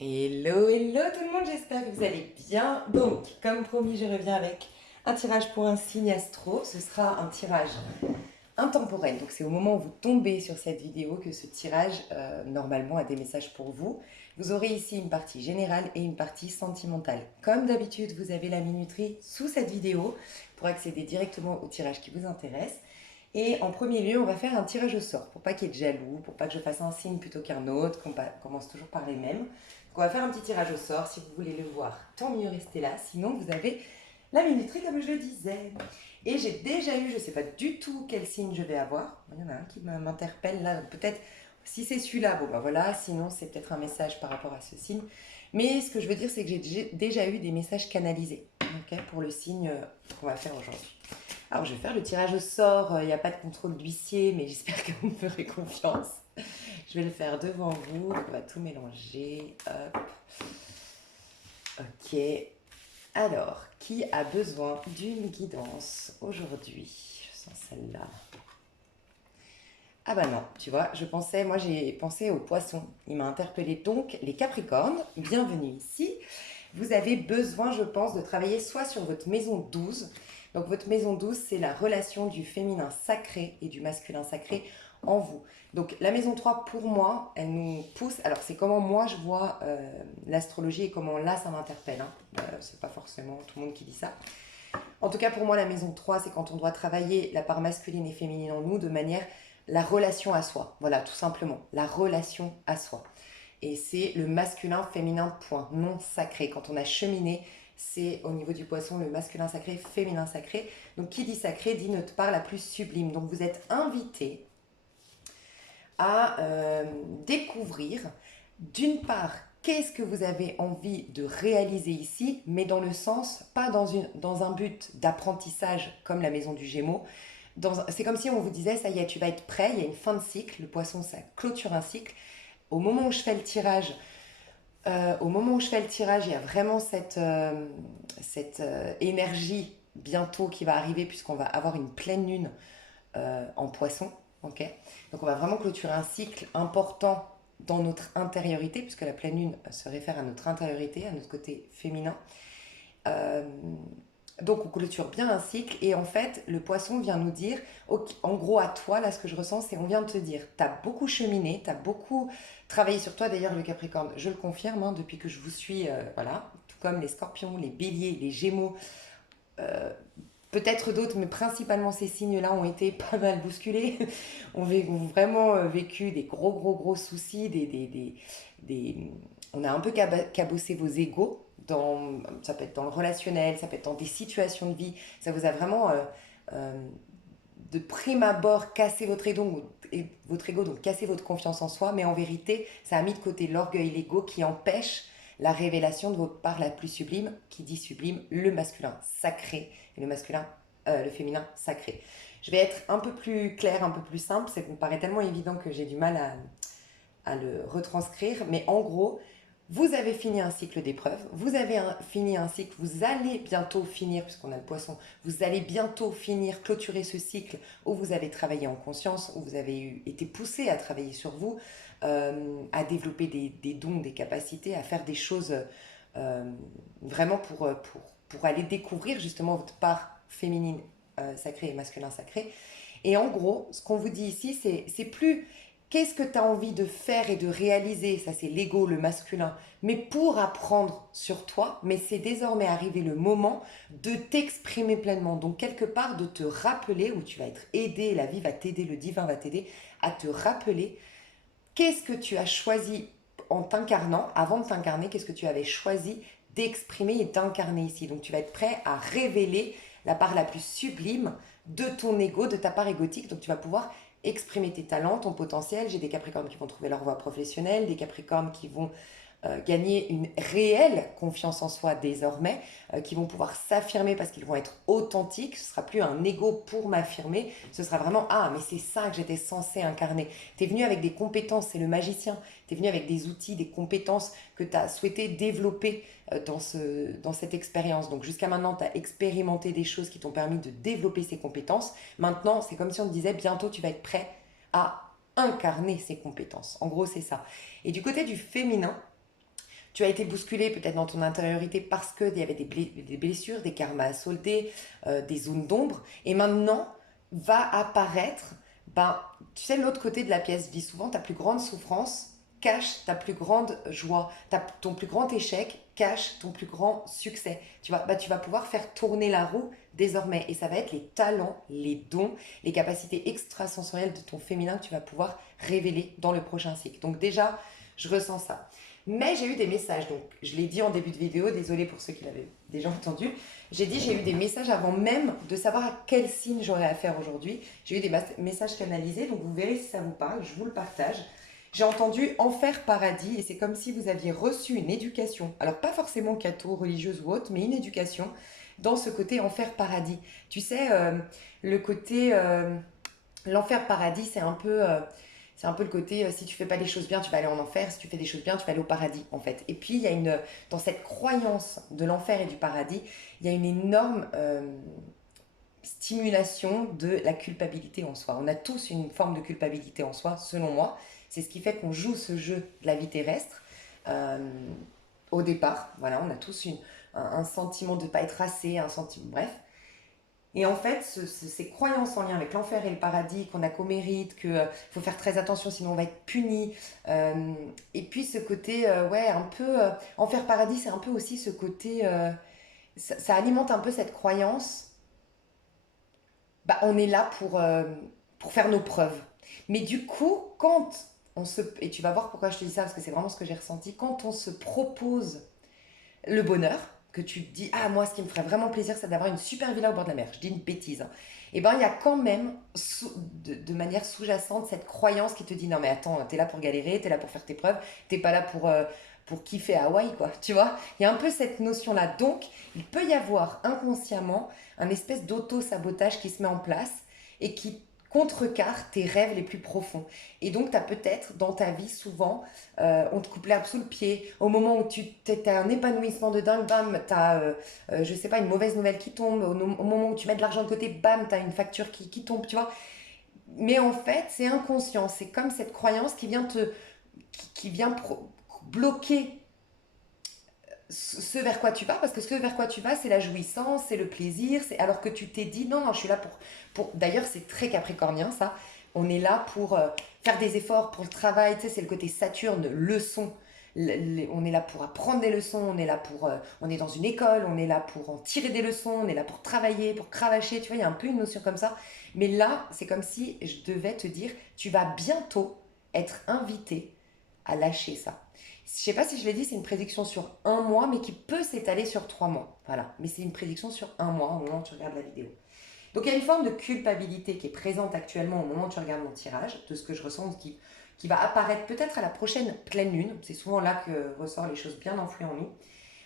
Hello, hello tout le monde, j'espère que vous allez bien. Donc, comme promis, je reviens avec un tirage pour un signe astro. Ce sera un tirage intemporel. Donc, c'est au moment où vous tombez sur cette vidéo que ce tirage, normalement, a des messages pour vous. Vous aurez ici une partie générale et une partie sentimentale. Comme d'habitude, vous avez la minuterie sous cette vidéo pour accéder directement au tirage qui vous intéresse. Et en premier lieu, on va faire un tirage au sort pour pas qu'il y ait de jaloux, pour pas que je fasse un signe plutôt qu'un autre, qu'on commence toujours par les mêmes. Donc on va faire un petit tirage au sort. Si vous voulez le voir, tant mieux, restez là. Sinon, vous avez la minuterie comme je le disais. Et j'ai déjà eu, je ne sais pas du tout quel signe je vais avoir. Il y en a un qui m'interpelle là. Peut-être, si c'est celui-là, bon ben voilà. Sinon, c'est peut-être un message par rapport à ce signe. Mais ce que je veux dire, c'est que j'ai déjà eu des messages canalisés, ok, pour le signe qu'on va faire aujourd'hui. Alors, je vais faire le tirage au sort. Il n'y a pas de contrôle d'huissier, mais j'espère que vous me ferez confiance. Je vais le faire devant vous. On va tout mélanger. Hop. Ok. Alors, qui a besoin d'une guidance aujourd'hui? Je sens celle-là. Ah bah non, tu vois, moi j'ai pensé aux poissons. Il m'a interpellé donc les Capricornes. Bienvenue ici. Vous avez besoin, je pense, de travailler soit sur votre maison 12. Donc votre maison 12, c'est la relation du féminin sacré et du masculin sacré en vous. Donc la maison 3, pour moi, elle nous pousse. Alors c'est comment moi je vois l'astrologie et comment là ça m'interpelle. Hein. C'est pas forcément tout le monde qui dit ça. En tout cas, pour moi, la maison 3, c'est quand on doit travailler la part masculine et féminine en nous de manière la relation à soi. Voilà, tout simplement, la relation à soi. Et c'est le masculin, féminin, point, non sacré. Quand on a cheminé, c'est au niveau du poisson le masculin sacré, féminin sacré. Donc qui dit sacré dit notre part la plus sublime. Donc vous êtes invité à découvrir d'une part qu'est-ce que vous avez envie de réaliser ici, mais dans le sens, pas dans un but d'apprentissage comme la maison du Gémeaux. C'est comme si on vous disait, ça y est, tu vas être prêt, il y a une fin de cycle, le poisson, ça clôture un cycle. Au moment où je fais le tirage, il y a vraiment cette énergie bientôt qui va arriver puisqu'on va avoir une pleine lune en poisson. Ok, donc on va vraiment clôturer un cycle important dans notre intériorité, puisque la pleine lune se réfère à notre intériorité, à notre côté féminin. Euh, donc on clôture bien un cycle et en fait le poisson vient nous dire, ok, en gros à toi là ce que je ressens c'est on vient de te dire, t'as beaucoup cheminé, t'as beaucoup travaillé sur toi, d'ailleurs le Capricorne, je le confirme hein, depuis que je vous suis, voilà, tout comme les Scorpions, les Béliers, les Gémeaux, euh, peut-être d'autres, mais principalement ces signes-là ont été pas mal bousculés, ont vraiment vécu des gros soucis, on a un peu cabossé vos égos, ça peut être dans le relationnel, ça peut être dans des situations de vie, ça vous a vraiment euh, de prime abord cassé votre ego, donc cassé votre confiance en soi, mais en vérité, ça a mis de côté l'orgueil, l'ego qui empêche la révélation de votre part la plus sublime, qui dit sublime, le masculin sacré et le féminin sacré. Je vais être un peu plus claire, un peu plus simple, ça me paraît tellement évident que j'ai du mal à le retranscrire, mais en gros, vous avez fini un cycle d'épreuves, fini un cycle, vous allez bientôt finir, puisqu'on a le poisson, vous allez bientôt finir, clôturer ce cycle où vous avez travaillé en conscience, où vous avez été poussé à travailler sur vous, à développer des dons, des capacités, à faire des choses euh, vraiment pour aller découvrir justement votre part féminine sacrée et masculin sacré. Et en gros, ce qu'on vous dit ici, c'est plus qu'est-ce que tu as envie de faire et de réaliser, ça c'est l'ego, le masculin, mais pour apprendre sur toi, mais c'est désormais arrivé le moment de t'exprimer pleinement. Donc quelque part de te rappeler, où tu vas être aidé, la vie va t'aider, le divin va t'aider, à te rappeler qu'est-ce que tu as choisi en t'incarnant, avant de t'incarner, qu'est-ce que tu avais choisi d'exprimer et d'incarner ici. Donc tu vas être prêt à révéler la part la plus sublime de ton ego, de ta part égotique. Donc tu vas pouvoir exprimer tes talents, ton potentiel. J'ai des Capricornes qui vont trouver leur voie professionnelle, des Capricornes qui vont gagner une réelle confiance en soi désormais, qui vont pouvoir s'affirmer parce qu'ils vont être authentiques. Ce sera plus un ego pour m'affirmer, ce sera vraiment ah mais c'est ça que j'étais censé incarner. Tu es venu avec des compétences, c'est le magicien. Tu es venu avec des outils, des compétences que tu as souhaité développer dans cette expérience. Donc jusqu'à maintenant, tu as expérimenté des choses qui t'ont permis de développer ces compétences. Maintenant, c'est comme si on te disait bientôt tu vas être prêt à incarner ces compétences. En gros, c'est ça. Et du côté du féminin, Tu as été bousculé peut-être dans ton intériorité parce qu'il y avait des blessures, des karmas à solder, des zones d'ombre. Et maintenant, va apparaître, ben, tu sais, l'autre côté de la pièce dit souvent ta plus grande souffrance cache ta plus grande joie, ton plus grand échec cache ton plus grand succès. Tu vas pouvoir faire tourner la roue désormais et ça va être les talents, les dons, les capacités extrasensorielles de ton féminin que tu vas pouvoir révéler dans le prochain cycle. Donc déjà, je ressens ça. Mais j'ai eu des messages, donc je l'ai dit en début de vidéo, désolé pour ceux qui l'avaient déjà entendu. J'ai eu des messages avant même de savoir à quel signe j'aurais affaire aujourd'hui. J'ai eu des messages canalisés, donc vous verrez si ça vous parle, je vous le partage. J'ai entendu enfer paradis et c'est comme si vous aviez reçu une éducation, alors pas forcément catho, religieuse ou autre, mais une éducation dans ce côté enfer paradis. Tu sais, le côté l'enfer paradis, c'est un peu le côté si tu fais pas les choses bien, tu vas aller en enfer, si tu fais des choses bien, tu vas aller au paradis en fait. Et puis il y a dans cette croyance de l'enfer et du paradis, il y a une énorme stimulation de la culpabilité en soi. On a tous une forme de culpabilité en soi, selon moi. C'est ce qui fait qu'on joue ce jeu de la vie terrestre euh, au départ. Voilà, on a tous un sentiment de ne pas être assez, un sentiment, bref. Et en fait, ces croyances en lien avec l'enfer et le paradis, qu'on a qu'au mérite, qu'il faut faire très attention sinon on va être puni. Et puis ce côté, ouais, un peu... enfer-paradis, c'est un peu aussi ce côté... ça alimente un peu cette croyance, bah, on est là pour faire nos preuves. Mais du coup, quand on se... Et tu vas voir pourquoi je te dis ça, parce que c'est vraiment ce que j'ai ressenti. Quand on se propose le bonheur, que tu te dis, ah, moi, ce qui me ferait vraiment plaisir, c'est d'avoir une super villa au bord de la mer. Je dis une bêtise, hein. Et ben, il y a quand même, de manière sous-jacente, cette croyance qui te dit, non, mais attends, t'es là pour galérer, t'es là pour faire tes preuves, t'es pas là pour kiffer à Hawaï, quoi. Tu vois, il y a un peu cette notion-là. Donc, il peut y avoir inconsciemment un espèce d'auto-sabotage qui se met en place et qui contrecarre tes rêves les plus profonds. Et donc, tu as peut-être dans ta vie souvent, on te coupe l'herbe sous le pied, au moment où tu as un épanouissement de dingue, bam, tu as, je sais pas, une mauvaise nouvelle qui tombe, au moment où tu mets de l'argent de côté, bam, tu as une facture qui tombe, tu vois. Mais en fait, c'est inconscient, c'est comme cette croyance qui vient qui vient bloquer ce vers quoi tu vas, parce que ce vers quoi tu vas, c'est la jouissance, c'est le plaisir, c'est alors que tu t'es dit non, non, je suis là pour... D'ailleurs, c'est très capricornien ça. On est là pour faire des efforts pour le travail, tu sais, c'est le côté Saturne, leçon. On est là pour apprendre des leçons, on est là on est dans une école, on est là pour en tirer des leçons, on est là pour travailler, pour cravacher, tu vois, il y a un peu une notion comme ça. Mais là, c'est comme si je devais te dire, tu vas bientôt être invité à lâcher ça. Je sais pas si je l'ai dit, c'est une prédiction sur un mois, mais qui peut s'étaler sur 3 mois. Voilà, mais c'est une prédiction sur un mois au moment où tu regardes la vidéo. Donc il y a une forme de culpabilité qui est présente actuellement au moment où tu regardes mon tirage, de ce que je ressens, qui va apparaître peut-être à la prochaine pleine lune. C'est souvent là que ressortent les choses bien enfouies en nous.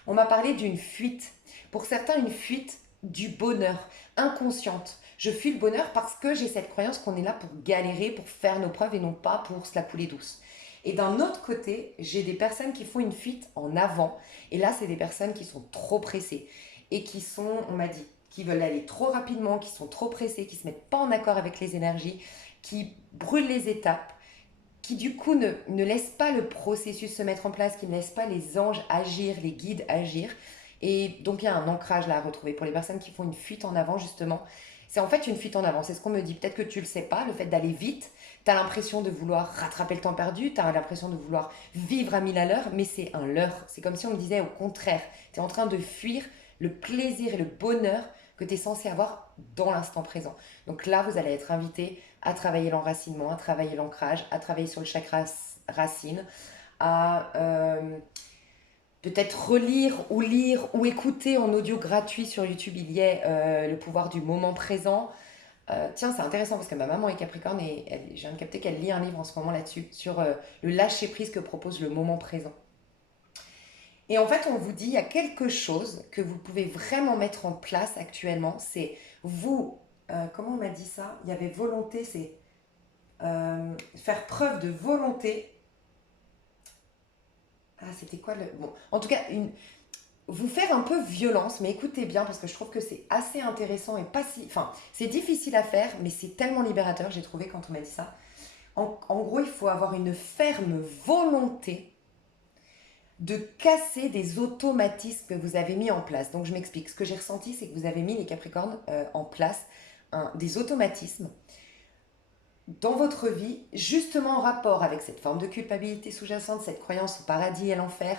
On m'a parlé d'une fuite. Pour certains, une fuite du bonheur, inconsciente. Je fuis le bonheur parce que j'ai cette croyance qu'on est là pour galérer, pour faire nos preuves et non pas pour se la couler douce. Et d'un autre côté, j'ai des personnes qui font une fuite en avant. Et là, c'est des personnes qui sont trop pressées et qui sont, on m'a dit, qui veulent aller trop rapidement, qui sont trop pressées, qui ne se mettent pas en accord avec les énergies, qui brûlent les étapes, qui du coup ne laissent pas le processus se mettre en place, qui ne laissent pas les anges agir, les guides agir. Et donc il y a un ancrage là à retrouver pour les personnes qui font une fuite en avant justement. C'est en fait une fuite en avant, c'est ce qu'on me dit. Peut-être que tu le sais pas, le fait d'aller vite, tu as l'impression de vouloir rattraper le temps perdu, tu as l'impression de vouloir vivre à 1000 à l'heure, mais c'est un leurre. C'est comme si on me disait au contraire, tu es en train de fuir le plaisir et le bonheur que tu es censé avoir dans l'instant présent. Donc là, vous allez être invité à travailler l'enracinement, à travailler l'ancrage, à travailler sur le chakra racine, à peut-être relire ou lire ou écouter en audio gratuit sur YouTube, il y a le pouvoir du moment présent. Tiens, c'est intéressant parce que ma maman est Capricorne et je viens de capter qu'elle lit un livre en ce moment là-dessus, sur le lâcher-prise que propose le moment présent. Et en fait, on vous dit, il y a quelque chose que vous pouvez vraiment mettre en place actuellement, c'est vous, comment on m'a dit ça? Il y avait volonté, c'est faire preuve de volonté. Ah, c'était quoi le... Bon, en tout cas, vous faire un peu violence, mais écoutez bien parce que je trouve que c'est assez intéressant et pas si... Enfin, c'est difficile à faire, mais c'est tellement libérateur, j'ai trouvé quand on m'a dit ça. En gros, il faut avoir une ferme volonté de casser des automatismes que vous avez mis en place. Donc je m'explique. Ce que j'ai ressenti, c'est que vous avez mis les Capricornes en place des automatismes dans votre vie, justement en rapport avec cette forme de culpabilité sous-jacente, cette croyance au paradis et à l'enfer,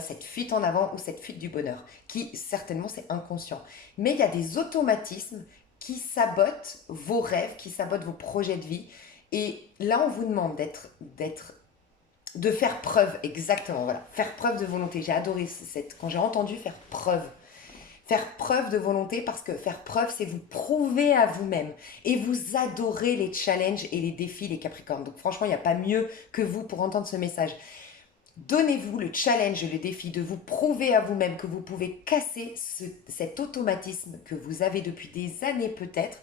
cette fuite en avant ou cette fuite du bonheur, qui certainement c'est inconscient. Mais il y a des automatismes qui sabotent vos rêves, qui sabotent vos projets de vie. Et là, on vous demande de faire preuve, exactement, voilà, faire preuve de volonté. J'ai adoré quand j'ai entendu faire preuve de volonté, parce que faire preuve, c'est vous prouver à vous-même et vous adorez les challenges et les défis, les Capricornes. Donc franchement, il n'y a pas mieux que vous pour entendre ce message. Donnez-vous le challenge et le défi de vous prouver à vous-même que vous pouvez casser cet automatisme que vous avez depuis des années peut-être.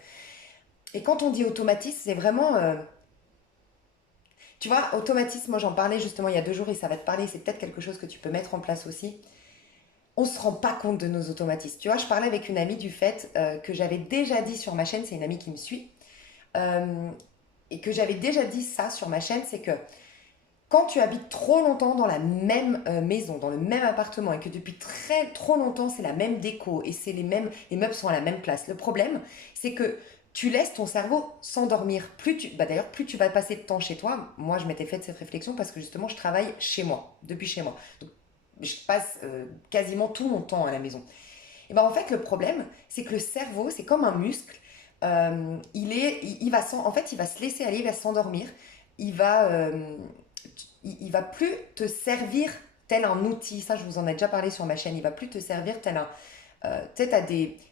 Et quand on dit automatisme, c'est vraiment... tu vois, automatisme, moi j'en parlais justement il y a 2 jours et ça va te parler, c'est peut-être quelque chose que tu peux mettre en place aussi. On ne se rend pas compte de nos automatismes. Tu vois, je parlais avec une amie du fait que j'avais déjà dit sur ma chaîne, c'est une amie qui me suit, et que j'avais déjà dit ça sur ma chaîne, c'est que quand tu habites trop longtemps dans la même maison, dans le même appartement, et que depuis trop longtemps c'est la même déco et c'est les meubles sont à la même place, le problème c'est que tu laisses ton cerveau s'endormir. D'ailleurs, plus tu vas passer de temps chez toi. Moi, je m'étais fait cette réflexion parce que justement, je travaille chez moi, depuis chez moi. Donc, je passe quasiment tout mon temps à la maison. Et ben en fait, le problème, c'est que le cerveau, c'est comme un muscle. En fait, il va se laisser aller, il va s'endormir. Il va, il va plus te servir tel un outil. Ça, je vous en ai déjà parlé sur ma chaîne. Il va plus te servir tel un... tu sais,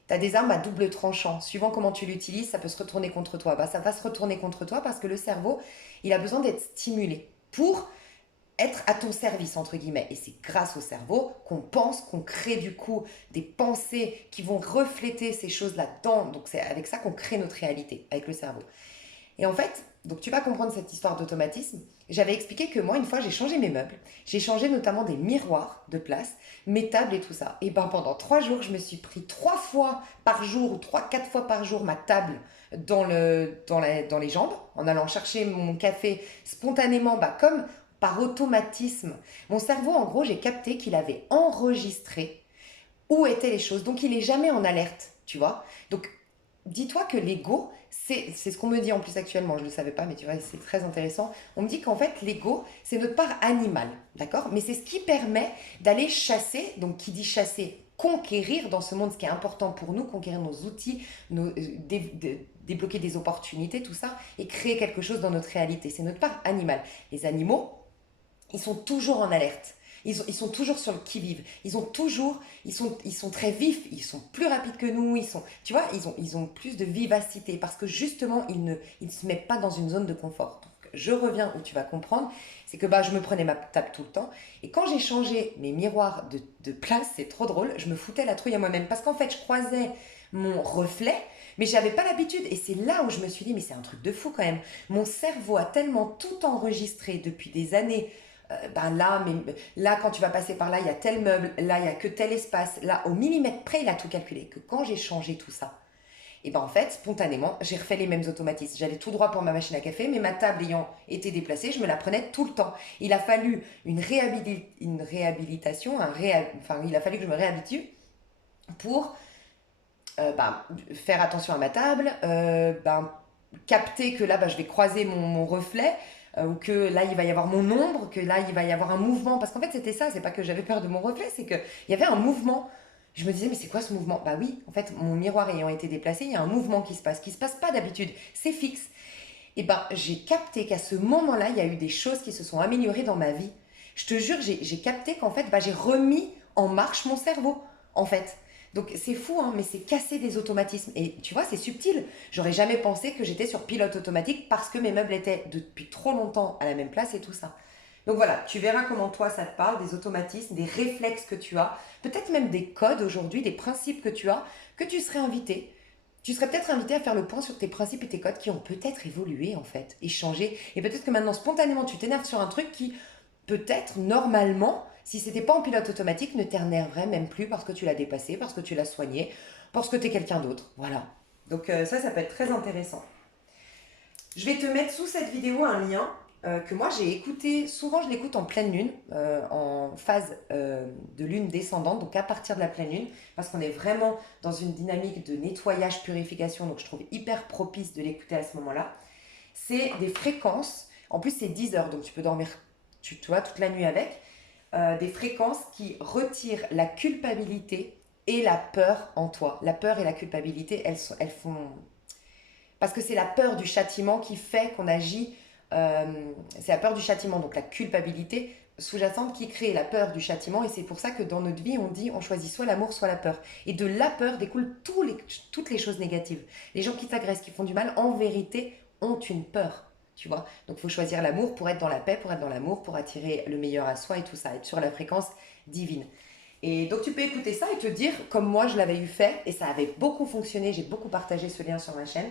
t'as des armes à double tranchant. Suivant comment tu l'utilises, ça peut se retourner contre toi. Bah, ça va se retourner contre toi parce que le cerveau, il a besoin d'être stimulé pour être à ton service, entre guillemets. Et c'est grâce au cerveau qu'on pense, qu'on crée du coup des pensées qui vont refléter ces choses là-dedans. Donc c'est avec ça qu'on crée notre réalité, avec le cerveau. Et en fait, donc tu vas comprendre cette histoire d'automatisme. J'avais expliqué que moi, une fois, j'ai changé mes meubles. J'ai changé notamment des miroirs de place, mes tables et tout ça. Et ben pendant 3 jours, je me suis pris 3 fois par jour ou 3, 4 fois par jour ma table dans les jambes, en allant chercher mon café spontanément, bah, comme par automatisme. Mon cerveau, en gros, j'ai capté qu'il avait enregistré où étaient les choses. Donc, il n'est jamais en alerte, tu vois. Donc, dis-toi que l'ego, c'est ce qu'on me dit en plus actuellement, je ne le savais pas, mais tu vois, c'est très intéressant. On me dit qu'en fait, l'ego, c'est notre part animale, d'accord? Mais c'est ce qui permet d'aller chasser, donc qui dit chasser, conquérir dans ce monde, ce qui est important pour nous, conquérir nos outils, débloquer des opportunités, tout ça, et créer quelque chose dans notre réalité. C'est notre part animale. Les animaux, ils sont toujours en alerte. Ils sont toujours sur le qui-vive. Ils sont très vifs. Ils sont plus rapides que nous. Tu vois, ils ont plus de vivacité parce que justement, ils ne se mettent pas dans une zone de confort. Donc, je reviens où tu vas comprendre. C'est que bah, je me prenais ma table tout le temps. Et quand j'ai changé mes miroirs de place, c'est trop drôle, je me foutais la trouille à moi-même. Parce qu'en fait, je croisais mon reflet, mais j'avais pas l'habitude. Et c'est là où je me suis dit, mais c'est un truc de fou quand même. Mon cerveau a tellement tout enregistré depuis des années. Ben là, là, quand tu vas passer par là, il y a tel meuble, là, il y a que tel espace, là, au millimètre près, il a tout calculé. Que quand j'ai changé tout ça, et ben en fait, spontanément, j'ai refait les mêmes automatismes. J'allais tout droit pour ma machine à café, mais ma table ayant été déplacée, je me la prenais tout le temps. Il a fallu une réhabilitation, enfin, il a fallu que je me réhabitue pour faire attention à ma table, capter que là, je vais croiser mon reflet, ou que là, il va y avoir mon ombre, que là, il va y avoir un mouvement. Parce qu'en fait, c'était ça, c'est pas que j'avais peur de mon reflet, c'est qu'il y avait un mouvement. Je me disais, mais c'est quoi ce mouvement? Bah oui, en fait, mon miroir ayant été déplacé, il y a un mouvement qui se passe pas d'habitude, c'est fixe. Et ben, j'ai capté qu'à ce moment-là, il y a eu des choses qui se sont améliorées dans ma vie. Je te jure, j'ai capté qu'en fait, j'ai remis en marche mon cerveau, en fait. Donc c'est fou, hein, mais c'est casser des automatismes. Et tu vois, c'est subtil. J'aurais jamais pensé que j'étais sur pilote automatique parce que mes meubles étaient depuis trop longtemps à la même place et tout ça. Donc voilà, tu verras comment toi ça te parle, des automatismes, des réflexes que tu as, peut-être même des codes aujourd'hui, des principes que tu as, que tu serais invité. Tu serais peut-être invité à faire le point sur tes principes et tes codes qui ont peut-être évolué en fait, et changé. Et peut-être que maintenant spontanément tu t'énerves sur un truc qui peut-être normalement, si c'était pas en pilote automatique, ne t'énerverait même plus parce que tu l'as dépassé, parce que tu l'as soigné, parce que tu es quelqu'un d'autre. Voilà. Donc ça peut être très intéressant. Je vais te mettre sous cette vidéo un lien que moi j'ai écouté, souvent je l'écoute en pleine lune, en phase de lune descendante, donc à partir de la pleine lune, parce qu'on est vraiment dans une dynamique de nettoyage, purification, donc je trouve hyper propice de l'écouter à ce moment-là. C'est des fréquences, en plus c'est 10 heures, donc tu peux dormir, tu vois, toute la nuit avec, des fréquences qui retirent la culpabilité et la peur en toi. La peur et la culpabilité, elles font parce que c'est la peur du châtiment qui fait qu'on agit. C'est la peur du châtiment, donc la culpabilité sous-jacente qui crée la peur du châtiment. Et c'est pour ça que dans notre vie, on dit on choisit soit l'amour, soit la peur. Et de la peur découlent toutes les choses négatives. Les gens qui t'agressent, qui font du mal, en vérité, ont une peur. Tu vois. Donc il faut choisir l'amour pour être dans la paix, pour être dans l'amour, pour attirer le meilleur à soi et tout ça, être sur la fréquence divine. Et donc tu peux écouter ça et te dire, comme moi je l'avais eu fait, et ça avait beaucoup fonctionné, j'ai beaucoup partagé ce lien sur ma chaîne,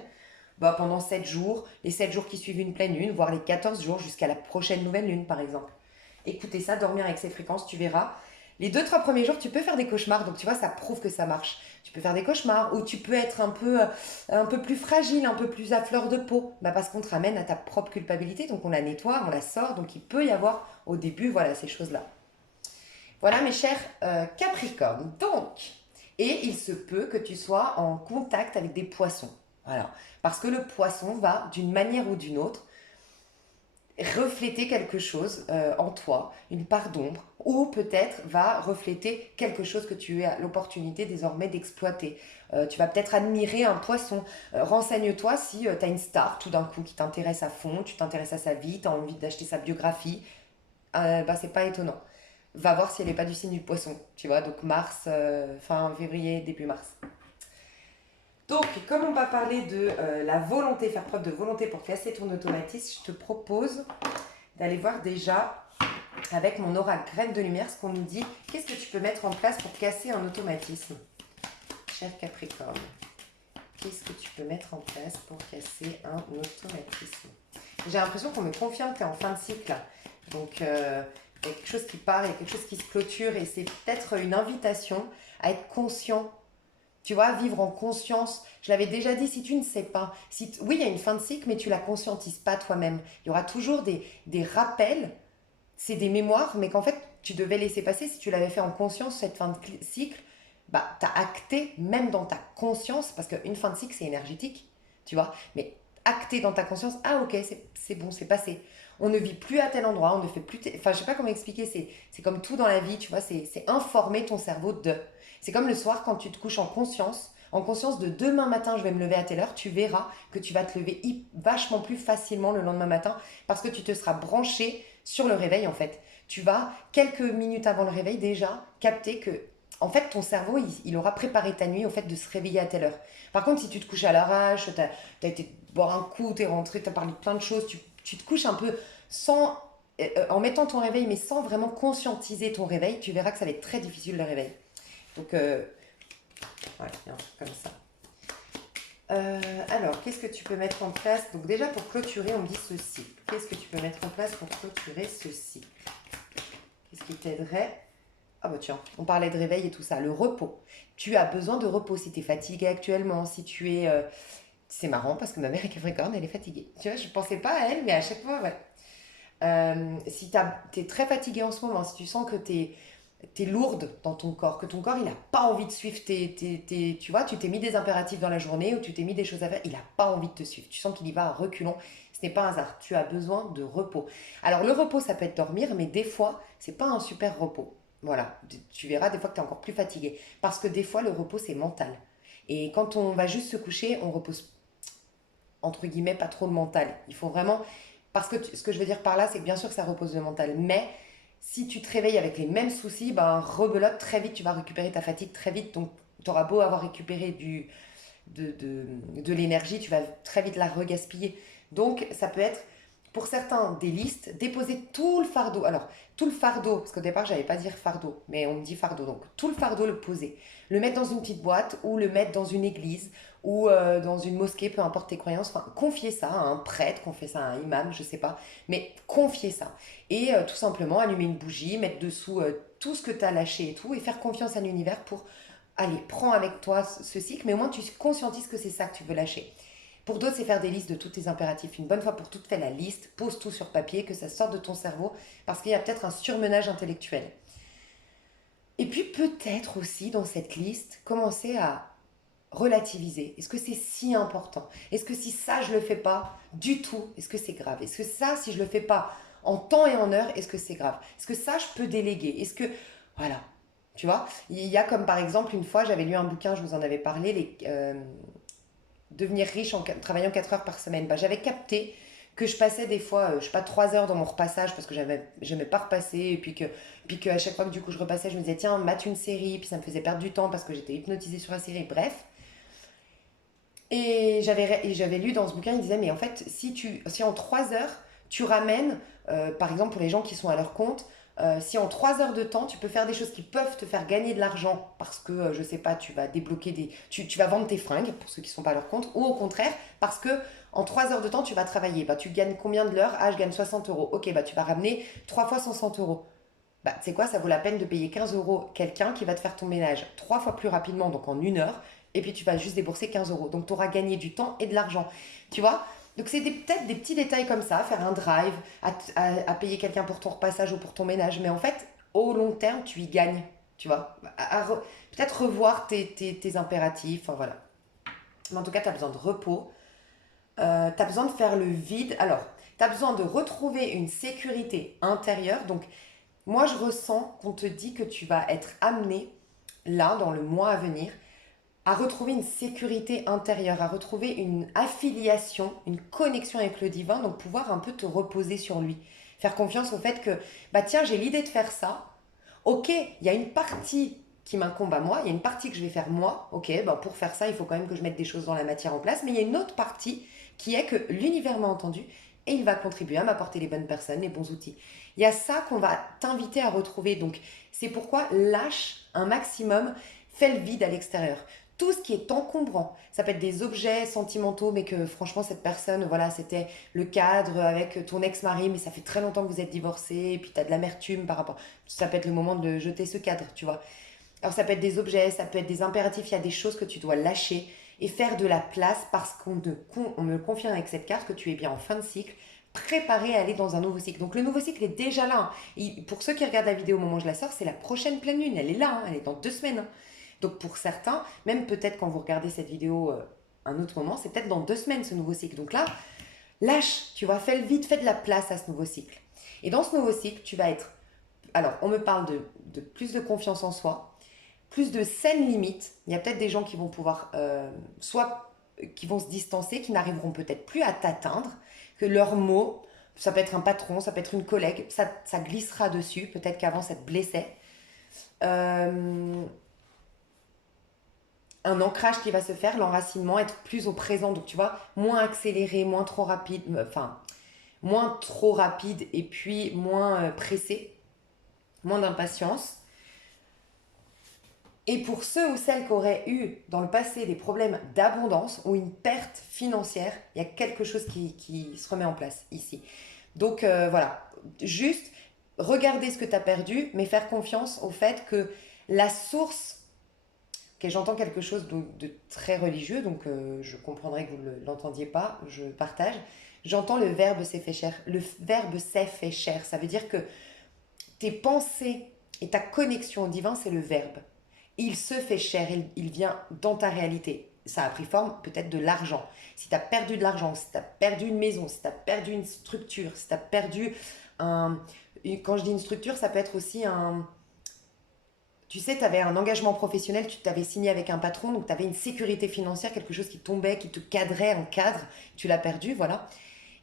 bah, pendant 7 jours, les 7 jours qui suivent une pleine lune, voire les 14 jours jusqu'à la prochaine nouvelle lune par exemple. Écoutez ça, dormir avec ces fréquences, tu verras. Les 2 3 premiers jours, tu peux faire des cauchemars, donc tu vois, ça prouve que ça marche. Tu peux faire des cauchemars ou tu peux être un peu plus fragile, un peu plus à fleur de peau, bah parce qu'on te ramène à ta propre culpabilité, donc on la nettoie, on la sort, donc il peut y avoir au début, voilà, ces choses-là. Voilà mes chers Capricornes. Donc, et il se peut que tu sois en contact avec des poissons. Voilà. Parce que le poisson va, d'une manière ou d'une autre, refléter quelque chose en toi, une part d'ombre, ou peut-être va refléter quelque chose que tu as l'opportunité désormais d'exploiter. Tu vas peut-être admirer un poisson. Renseigne-toi si tu as une star tout d'un coup qui t'intéresse à fond, tu t'intéresses à sa vie, tu as envie d'acheter sa biographie. Bah, c'est pas étonnant. Va voir si elle n'est pas du signe du poisson, tu vois, donc mars, fin février, début mars. Donc, comme on va parler de la volonté, faire preuve de volonté pour casser ton automatisme, je te propose d'aller voir déjà avec mon oracle graine de lumière ce qu'on nous dit. Qu'est-ce que tu peux mettre en place pour casser un automatisme, cher Capricorne? Qu'est-ce que tu peux mettre en place pour casser un automatisme? J'ai l'impression qu'on me confirme que tu es en fin de cycle. Donc, il y a quelque chose qui part, il y a quelque chose qui se clôture et c'est peut-être une invitation à être conscient. Tu vois, vivre en conscience. Je l'avais déjà dit, si tu ne sais pas, oui, il y a une fin de cycle, mais tu la conscientises pas toi-même. Il y aura toujours des rappels, c'est des mémoires, mais qu'en fait, tu devais laisser passer. Si tu l'avais fait en conscience, cette fin de cycle, bah, tu as acté, même dans ta conscience, parce qu'une fin de cycle, c'est énergétique, tu vois, mais acté dans ta conscience, ah ok, c'est bon, c'est passé. On ne vit plus à tel endroit, on ne fait plus. Enfin, je sais pas comment expliquer, c'est comme tout dans la vie, tu vois, c'est informer ton cerveau de. C'est comme le soir quand tu te couches en conscience de demain matin, je vais me lever à telle heure, tu verras que tu vas te lever vachement plus facilement le lendemain matin parce que tu te seras branché sur le réveil en fait. Tu vas, quelques minutes avant le réveil déjà, capter que en fait, ton cerveau, il aura préparé ta nuit au fait de se réveiller à telle heure. Par contre, si tu te couches à l'arrache, tu as été boire un coup, tu es rentré, tu as parlé de plein de choses, tu te couches un peu sans, en mettant ton réveil, mais sans vraiment conscientiser ton réveil, tu verras que ça va être très difficile le réveil. Donc, voilà, un truc comme ça. Alors, qu'est-ce que tu peux mettre en place? Donc déjà, pour clôturer, on me dit ceci. Qu'est-ce que tu peux mettre en place pour clôturer ceci? Qu'est-ce qui t'aiderait? Ah bah tiens, on parlait de réveil et tout ça, le repos. Tu as besoin de repos si tu es fatigué actuellement, si tu es... C'est marrant parce que ma mère est capricorne, elle est fatiguée. Tu vois, je pensais pas à elle, mais à chaque fois, ouais. Si tu es très fatigué en ce moment, si tu sens que tu es lourde dans ton corps, que ton corps, il n'a pas envie de suivre tu vois, tu t'es mis des impératifs dans la journée ou tu t'es mis des choses à faire, il n'a pas envie de te suivre. Tu sens qu'il y va à reculons. Ce n'est pas un hasard. Tu as besoin de repos. Alors, le repos, ça peut être dormir, mais des fois, c'est pas un super repos. Voilà, tu verras des fois que tu es encore plus fatigué. Parce que des fois, le repos, c'est mental. Et quand on va juste se coucher, on repose, entre guillemets, pas trop le mental. Il faut vraiment... Parce que ce que je veux dire par là, c'est que bien sûr que ça repose le mental. Mais si tu te réveilles avec les mêmes soucis, ben rebelote, très vite, tu vas récupérer ta fatigue très vite. Donc, tu auras beau avoir récupéré de l'énergie, tu vas très vite la regaspiller. Donc, ça peut être, pour certains, des listes, déposer tout le fardeau. Alors, tout le fardeau, parce qu'au départ, je n'allais pas dire fardeau, mais on me dit fardeau. Donc, tout le fardeau, le poser. Le mettre dans une petite boîte ou le mettre dans une église ou dans une mosquée, peu importe tes croyances. Enfin, confier ça à un prêtre, confier ça à un imam, je sais pas. Mais confier ça. Et tout simplement allumer une bougie, mettre dessous tout ce que tu as lâché et tout, et faire confiance à l'univers pour, allez, prends avec toi ce cycle, mais au moins tu conscientises que c'est ça que tu veux lâcher. Pour d'autres, c'est faire des listes de tous tes impératifs. Une bonne fois pour toutes, fais la liste, pose tout sur papier, que ça sorte de ton cerveau, parce qu'il y a peut-être un surmenage intellectuel. Et puis peut-être aussi dans cette liste, commencer à relativiser. Est-ce que c'est si important? Est-ce que si ça, je ne le fais pas du tout, est-ce que c'est grave? Est-ce que ça, si je ne le fais pas en temps et en heure, est-ce que c'est grave? Est-ce que ça, je peux déléguer? Est-ce que... Voilà. Tu vois? Il y a comme par exemple, une fois, j'avais lu un bouquin, je vous en avais parlé, Devenir riche en travaillant 4 heures par semaine. Bah, j'avais capté que je passais des fois, je sais pas, 3 heures dans mon repassage parce que j'aimais pas repasser. Et puis à chaque fois que du coup je repassais, je me disais, tiens, mate une série. Puis ça me faisait perdre du temps parce que j'étais hypnotisée sur la série. Bref. Et j'avais lu dans ce bouquin, il disait, mais en fait, si en 3 heures, tu ramènes, par exemple pour les gens qui sont à leur compte, si en 3 heures de temps, tu peux faire des choses qui peuvent te faire gagner de l'argent parce que, je sais pas, tu vas débloquer tu vas vendre tes fringues pour ceux qui sont pas à leur compte, ou au contraire, parce que en 3 heures de temps, tu vas travailler. Bah, tu gagnes combien de l'heure? Ah, je gagne 60 euros. Ok, bah, tu vas ramener 3 fois 160 euros. Bah, tu sais quoi, ça vaut la peine de payer 15 euros quelqu'un qui va te faire ton ménage 3 fois plus rapidement, donc en 1 heure, et puis tu vas juste débourser 15 euros. Donc tu auras gagné du temps et de l'argent. Tu vois? Donc c'est peut-être des petits détails comme ça, faire un drive, à payer quelqu'un pour ton repassage ou pour ton ménage, mais en fait, au long terme, tu y gagnes. Tu vois? Peut-être revoir tes impératifs, enfin voilà. Mais en tout cas, tu as besoin de repos, tu as besoin de faire le vide. Alors, tu as besoin de retrouver une sécurité intérieure. Donc, moi, je ressens qu'on te dit que tu vas être amené, là, dans le mois à venir, à retrouver une sécurité intérieure, à retrouver une affiliation, une connexion avec le divin, donc pouvoir un peu te reposer sur lui. Faire confiance au fait que, bah tiens, j'ai l'idée de faire ça. Ok, il y a une partie qui m'incombe à moi, il y a une partie que je vais faire moi. Ok, bah pour faire ça, il faut quand même que je mette des choses dans la matière en place, mais il y a une autre partie qui est que l'univers m'a entendu et il va contribuer à m'apporter les bonnes personnes, les bons outils. Il y a ça qu'on va t'inviter à retrouver. Donc, c'est pourquoi lâche un maximum, fais le vide à l'extérieur. Tout ce qui est encombrant, ça peut être des objets sentimentaux, mais que franchement, cette personne, voilà, c'était le cadre avec ton ex-mari, mais ça fait très longtemps que vous êtes divorcés, et puis tu as de l'amertume par rapport. Ça peut être le moment de jeter ce cadre, tu vois. Alors, ça peut être des objets, ça peut être des impératifs, il y a des choses que tu dois lâcher et faire de la place parce on me confirme avec cette carte que tu es bien en fin de cycle, préparé à aller dans un nouveau cycle. Donc le nouveau cycle est déjà là, hein. Pour ceux qui regardent la vidéo au moment où je la sors, c'est la prochaine pleine lune, elle est là, hein, elle est dans 2 semaines, hein. Donc pour certains, même peut-être quand vous regardez cette vidéo un autre moment, c'est peut-être dans 2 semaines ce nouveau cycle. Donc là, lâche, tu vois, fais le vide, fais de la place à ce nouveau cycle. Et dans ce nouveau cycle, tu vas être... Alors, on me parle de plus de confiance en soi, plus de saines limites. Il y a peut-être des gens qui vont pouvoir, soit qui vont se distancer, qui n'arriveront peut-être plus à t'atteindre, que leurs mots, ça peut être un patron, ça peut être une collègue, ça glissera dessus, peut-être qu'avant ça te blessait. Euh, un ancrage qui va se faire, l'enracinement, être plus au présent, donc tu vois, moins accéléré, moins trop rapide, enfin, moins trop rapide et puis moins pressé, moins d'impatience. Et pour ceux ou celles qui auraient eu dans le passé des problèmes d'abondance ou une perte financière, il y a quelque chose qui se remet en place ici. Donc voilà, juste regarder ce que tu as perdu, mais faire confiance au fait que la source, ok, j'entends quelque chose de très religieux, donc je comprendrais que vous ne l'entendiez pas, je partage. J'entends le verbe s'est fait cher. Le verbe s'est fait cher, ça veut dire que tes pensées et ta connexion au divin, c'est le verbe. Il se fait cher, il vient dans ta réalité. Ça a pris forme peut-être de l'argent. Si tu as perdu de l'argent, si tu as perdu une maison, si tu as perdu une structure, si tu as perdu un... Quand je dis une structure, ça peut être aussi un... Tu sais, tu avais un engagement professionnel, tu t'avais signé avec un patron, donc tu avais une sécurité financière, quelque chose qui tombait, qui te cadrait, un cadre, tu l'as perdu, voilà.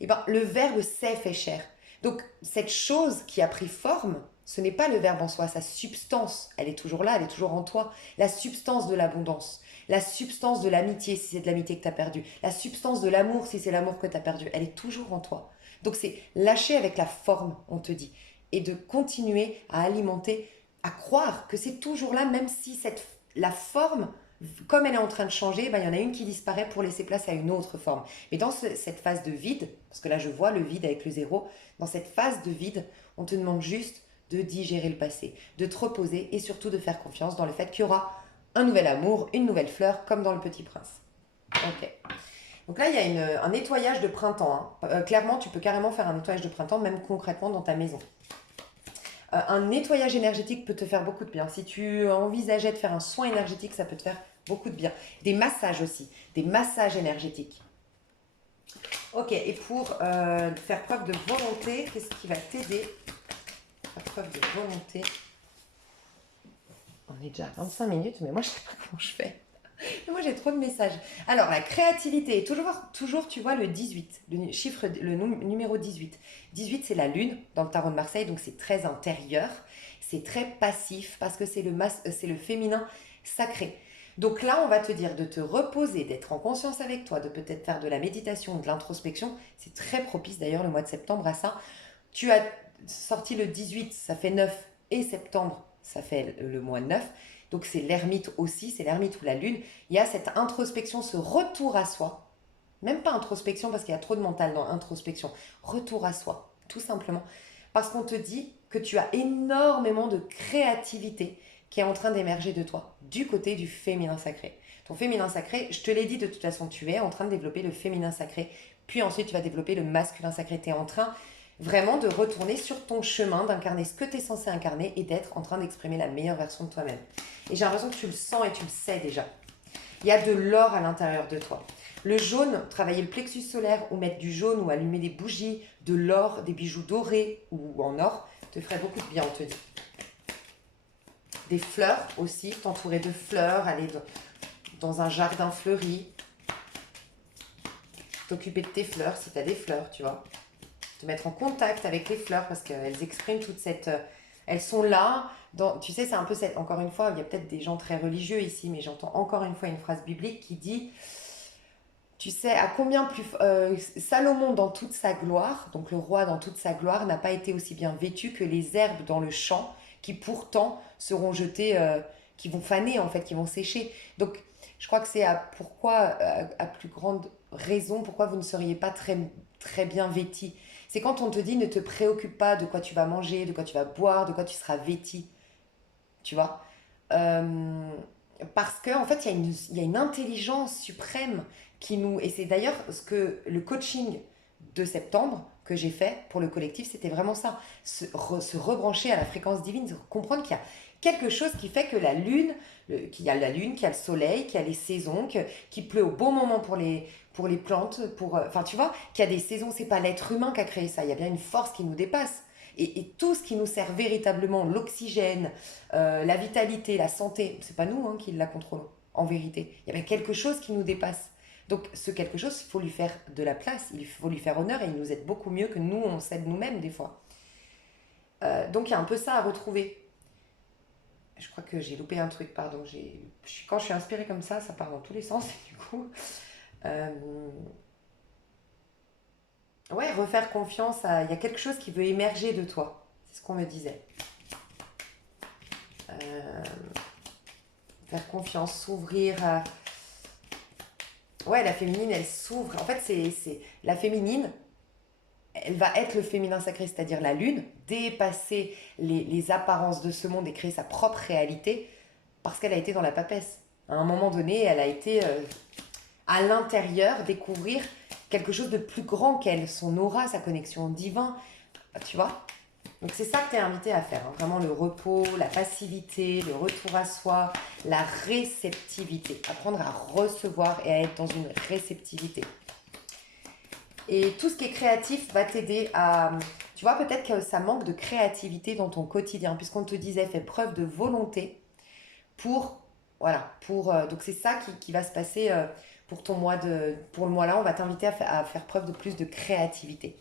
Et ben, le verbe s'est fait cher. Donc, cette chose qui a pris forme, ce n'est pas le verbe en soi, sa substance, elle est toujours là, elle est toujours en toi. La substance de l'abondance, la substance de l'amitié, si c'est de l'amitié que tu as perdu, la substance de l'amour, si c'est l'amour que tu as perdu, elle est toujours en toi. Donc, c'est lâcher avec la forme, on te dit, et de continuer à alimenter, à croire que c'est toujours là, même si la forme, comme elle est en train de changer, ben, il y en a une qui disparaît pour laisser place à une autre forme. Mais dans cette phase de vide, parce que là je vois le vide avec le zéro, dans cette phase de vide, on te demande juste de digérer le passé, de te reposer et surtout de faire confiance dans le fait qu'il y aura un nouvel amour, une nouvelle fleur, comme dans Le Petit Prince. Ok. Donc là, il y a un nettoyage de printemps, hein. Clairement, tu peux carrément faire un nettoyage de printemps, même concrètement dans ta maison. Un nettoyage énergétique peut te faire beaucoup de bien. Si tu envisageais de faire un soin énergétique, ça peut te faire beaucoup de bien. Des massages aussi, des massages énergétiques. Ok, et pour faire preuve de volonté, qu'est-ce qui va t'aider? Faire preuve de volonté. On est déjà à 25 minutes, mais moi je sais pas comment je fais. Moi j'ai trop de messages. Alors la créativité, toujours tu vois le 18, numéro 18. 18 c'est la lune dans le tarot de Marseille, donc c'est très intérieur, c'est très passif parce que c'est le féminin sacré. Donc là on va te dire de te reposer, d'être en conscience avec toi, de peut-être faire de la méditation, de l'introspection. C'est très propice d'ailleurs le mois de septembre à ça. Tu as sorti le 18, ça fait 9, et septembre, ça fait le mois 9. Donc c'est l'ermite aussi, c'est l'ermite ou la lune. Il y a cette introspection, ce retour à soi. Même pas introspection parce qu'il y a trop de mental dans introspection. Retour à soi, tout simplement. Parce qu'on te dit que tu as énormément de créativité qui est en train d'émerger de toi, du côté du féminin sacré. Ton féminin sacré, je te l'ai dit de toute façon, tu es en train de développer le féminin sacré, puis ensuite tu vas développer le masculin sacré. Tu es en train vraiment de retourner sur ton chemin, d'incarner ce que tu es censé incarner et d'être en train d'exprimer la meilleure version de toi-même. Et j'ai l'impression que tu le sens et tu le sais déjà. Il y a de l'or à l'intérieur de toi. Le jaune, travailler le plexus solaire ou mettre du jaune ou allumer des bougies, de l'or, des bijoux dorés ou en or, te ferait beaucoup de bien, on te dit. Des fleurs aussi, t'entourer de fleurs, aller dans un jardin fleuri, t'occuper de tes fleurs si tu as des fleurs, tu vois. Te mettre en contact avec les fleurs parce qu'elles expriment toute cette... elles sont là, tu sais, c'est un peu cette... Encore une fois, il y a peut-être des gens très religieux ici, mais j'entends encore une fois une phrase biblique qui dit, tu sais, à combien plus... Salomon dans toute sa gloire, donc le roi dans toute sa gloire, n'a pas été aussi bien vêtu que les herbes dans le champ, qui pourtant seront jetées, qui vont faner en fait, qui vont sécher. Donc, je crois que c'est à plus grande raison, pourquoi vous ne seriez pas très, très bien vêtis. C'est quand on te dit ne te préoccupe pas de quoi tu vas manger, de quoi tu vas boire, de quoi tu seras vêti. Tu vois. Euh, Parce qu'en en fait, il y a une intelligence suprême qui nous... Et c'est d'ailleurs ce que le coaching de septembre que j'ai fait pour le collectif, c'était vraiment ça. Se rebrancher à la fréquence divine, comprendre qu'il y a quelque chose qui fait que la lune, qu'il y a la lune, qu'il y a le soleil, qu'il y a les saisons, qu'il pleut au bon moment pour les plantes, enfin tu vois, qu'il y a des saisons, c'est pas l'être humain qui a créé ça, il y a bien une force qui nous dépasse. Et tout ce qui nous sert véritablement, l'oxygène, la vitalité, la santé, c'est pas nous qui la contrôlons, en vérité. Il y a bien quelque chose qui nous dépasse. Donc ce quelque chose, il faut lui faire de la place, il faut lui faire honneur et il nous aide beaucoup mieux que nous, on s'aide nous-mêmes des fois. Donc il y a un peu ça à retrouver. Je crois que j'ai loupé un truc, pardon. Quand je suis inspirée comme ça part dans tous les sens. Et du coup, euh, ouais, refaire confiance il y a quelque chose qui veut émerger de toi. C'est ce qu'on me disait. Euh, Faire confiance, s'ouvrir à... Ouais, la féminine, elle s'ouvre. En fait, la féminine, elle va être le féminin sacré, c'est-à-dire la lune, dépasser les apparences de ce monde et créer sa propre réalité parce qu'elle a été dans la papesse. À un moment donné, elle a été à l'intérieur découvrir quelque chose de plus grand qu'elle, son aura, sa connexion au divin, tu vois. Donc c'est ça que tu es invité à faire, vraiment le repos, la passivité, le retour à soi, la réceptivité, apprendre à recevoir et à être dans une réceptivité. Et tout ce qui est créatif va t'aider à... Tu vois, peut-être que ça manque de créativité dans ton quotidien, puisqu'on te disait, fais preuve de volonté pour... Voilà, donc c'est ça qui va se passer pour le mois là, on va t'inviter à faire preuve de plus de créativité,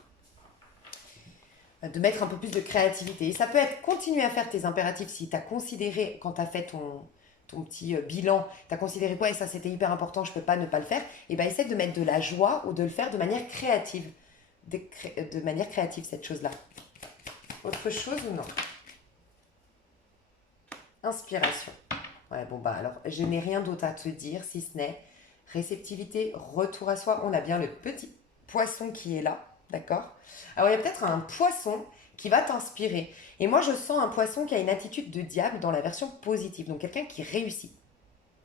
de mettre un peu plus de créativité. Et ça peut être continuer à faire tes impératifs si tu as considéré, quand tu as fait ton petit bilan, tu as considéré quoi, et ça c'était hyper important, je peux pas ne pas le faire, et bien essaie de mettre de la joie ou de le faire de manière créative. De manière créative, cette chose-là. Autre chose ou non? Inspiration. Ouais, bon, bah alors, je n'ai rien d'autre à te dire si ce n'est réceptivité, retour à soi. On a bien le petit poisson qui est là, d'accord? Alors, il y a peut-être un poisson qui va t'inspirer. Et moi, je sens un poisson qui a une attitude de diable dans la version positive. Donc, quelqu'un qui réussit.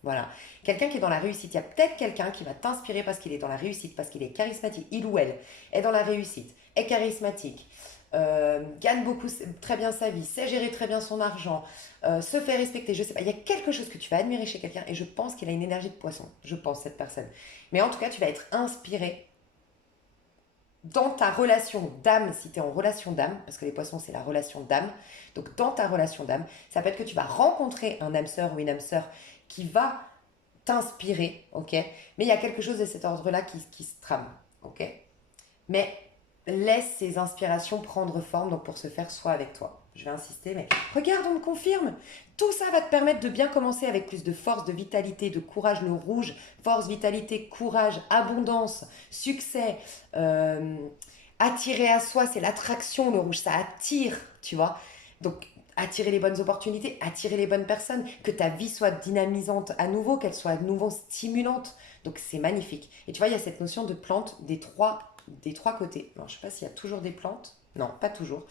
Voilà. Quelqu'un qui est dans la réussite. Il y a peut-être quelqu'un qui va t'inspirer parce qu'il est dans la réussite, parce qu'il est charismatique. Il ou elle est dans la réussite, est charismatique, gagne beaucoup, très bien sa vie, sait gérer très bien son argent, se fait respecter. Je sais pas. Il y a quelque chose que tu vas admirer chez quelqu'un et je pense qu'il a une énergie de poisson. Je pense, cette personne. Mais en tout cas, tu vas être inspiré dans ta relation d'âme, si tu es en relation d'âme, parce que les poissons, c'est la relation d'âme. Donc, dans ta relation d'âme, ça peut être que tu vas rencontrer un âme sœur ou une âme sœur qui va t'inspirer, ok? Mais il y a quelque chose de cet ordre-là qui se trame, ok? Mais laisse ces inspirations prendre forme, donc pour ce faire, sois avec toi. Je vais insister, mais regarde, on me confirme. Tout ça va te permettre de bien commencer avec plus de force, de vitalité, de courage. Le rouge, force, vitalité, courage, abondance, succès, euh, attirer à soi, c'est l'attraction, le rouge, ça attire, tu vois. Donc, attirer les bonnes opportunités, attirer les bonnes personnes, que ta vie soit dynamisante à nouveau, qu'elle soit à nouveau stimulante. Donc, c'est magnifique. Et tu vois, il y a cette notion de plante des trois côtés. Alors, je ne sais pas s'il y a toujours des plantes. Non, pas toujours.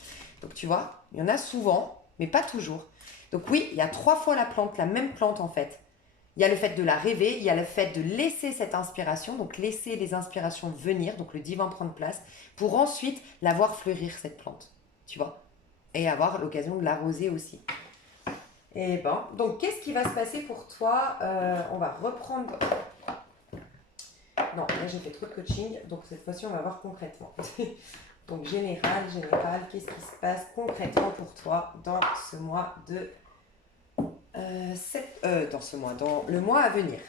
Donc, tu vois, il y en a souvent, mais pas toujours. Donc, oui, il y a 3 fois la plante, la même plante en fait. Il y a le fait de la rêver, il y a le fait de laisser cette inspiration, donc laisser les inspirations venir, donc le divin prendre place, pour ensuite la voir fleurir, cette plante. Tu vois? Et avoir l'occasion de l'arroser aussi. Et ben, donc qu'est-ce qui va se passer pour toi? On va reprendre. Non, là j'ai fait trop de coaching, donc cette fois-ci on va voir concrètement. Donc général, qu'est-ce qui se passe concrètement pour toi dans ce mois de dans le mois à venir.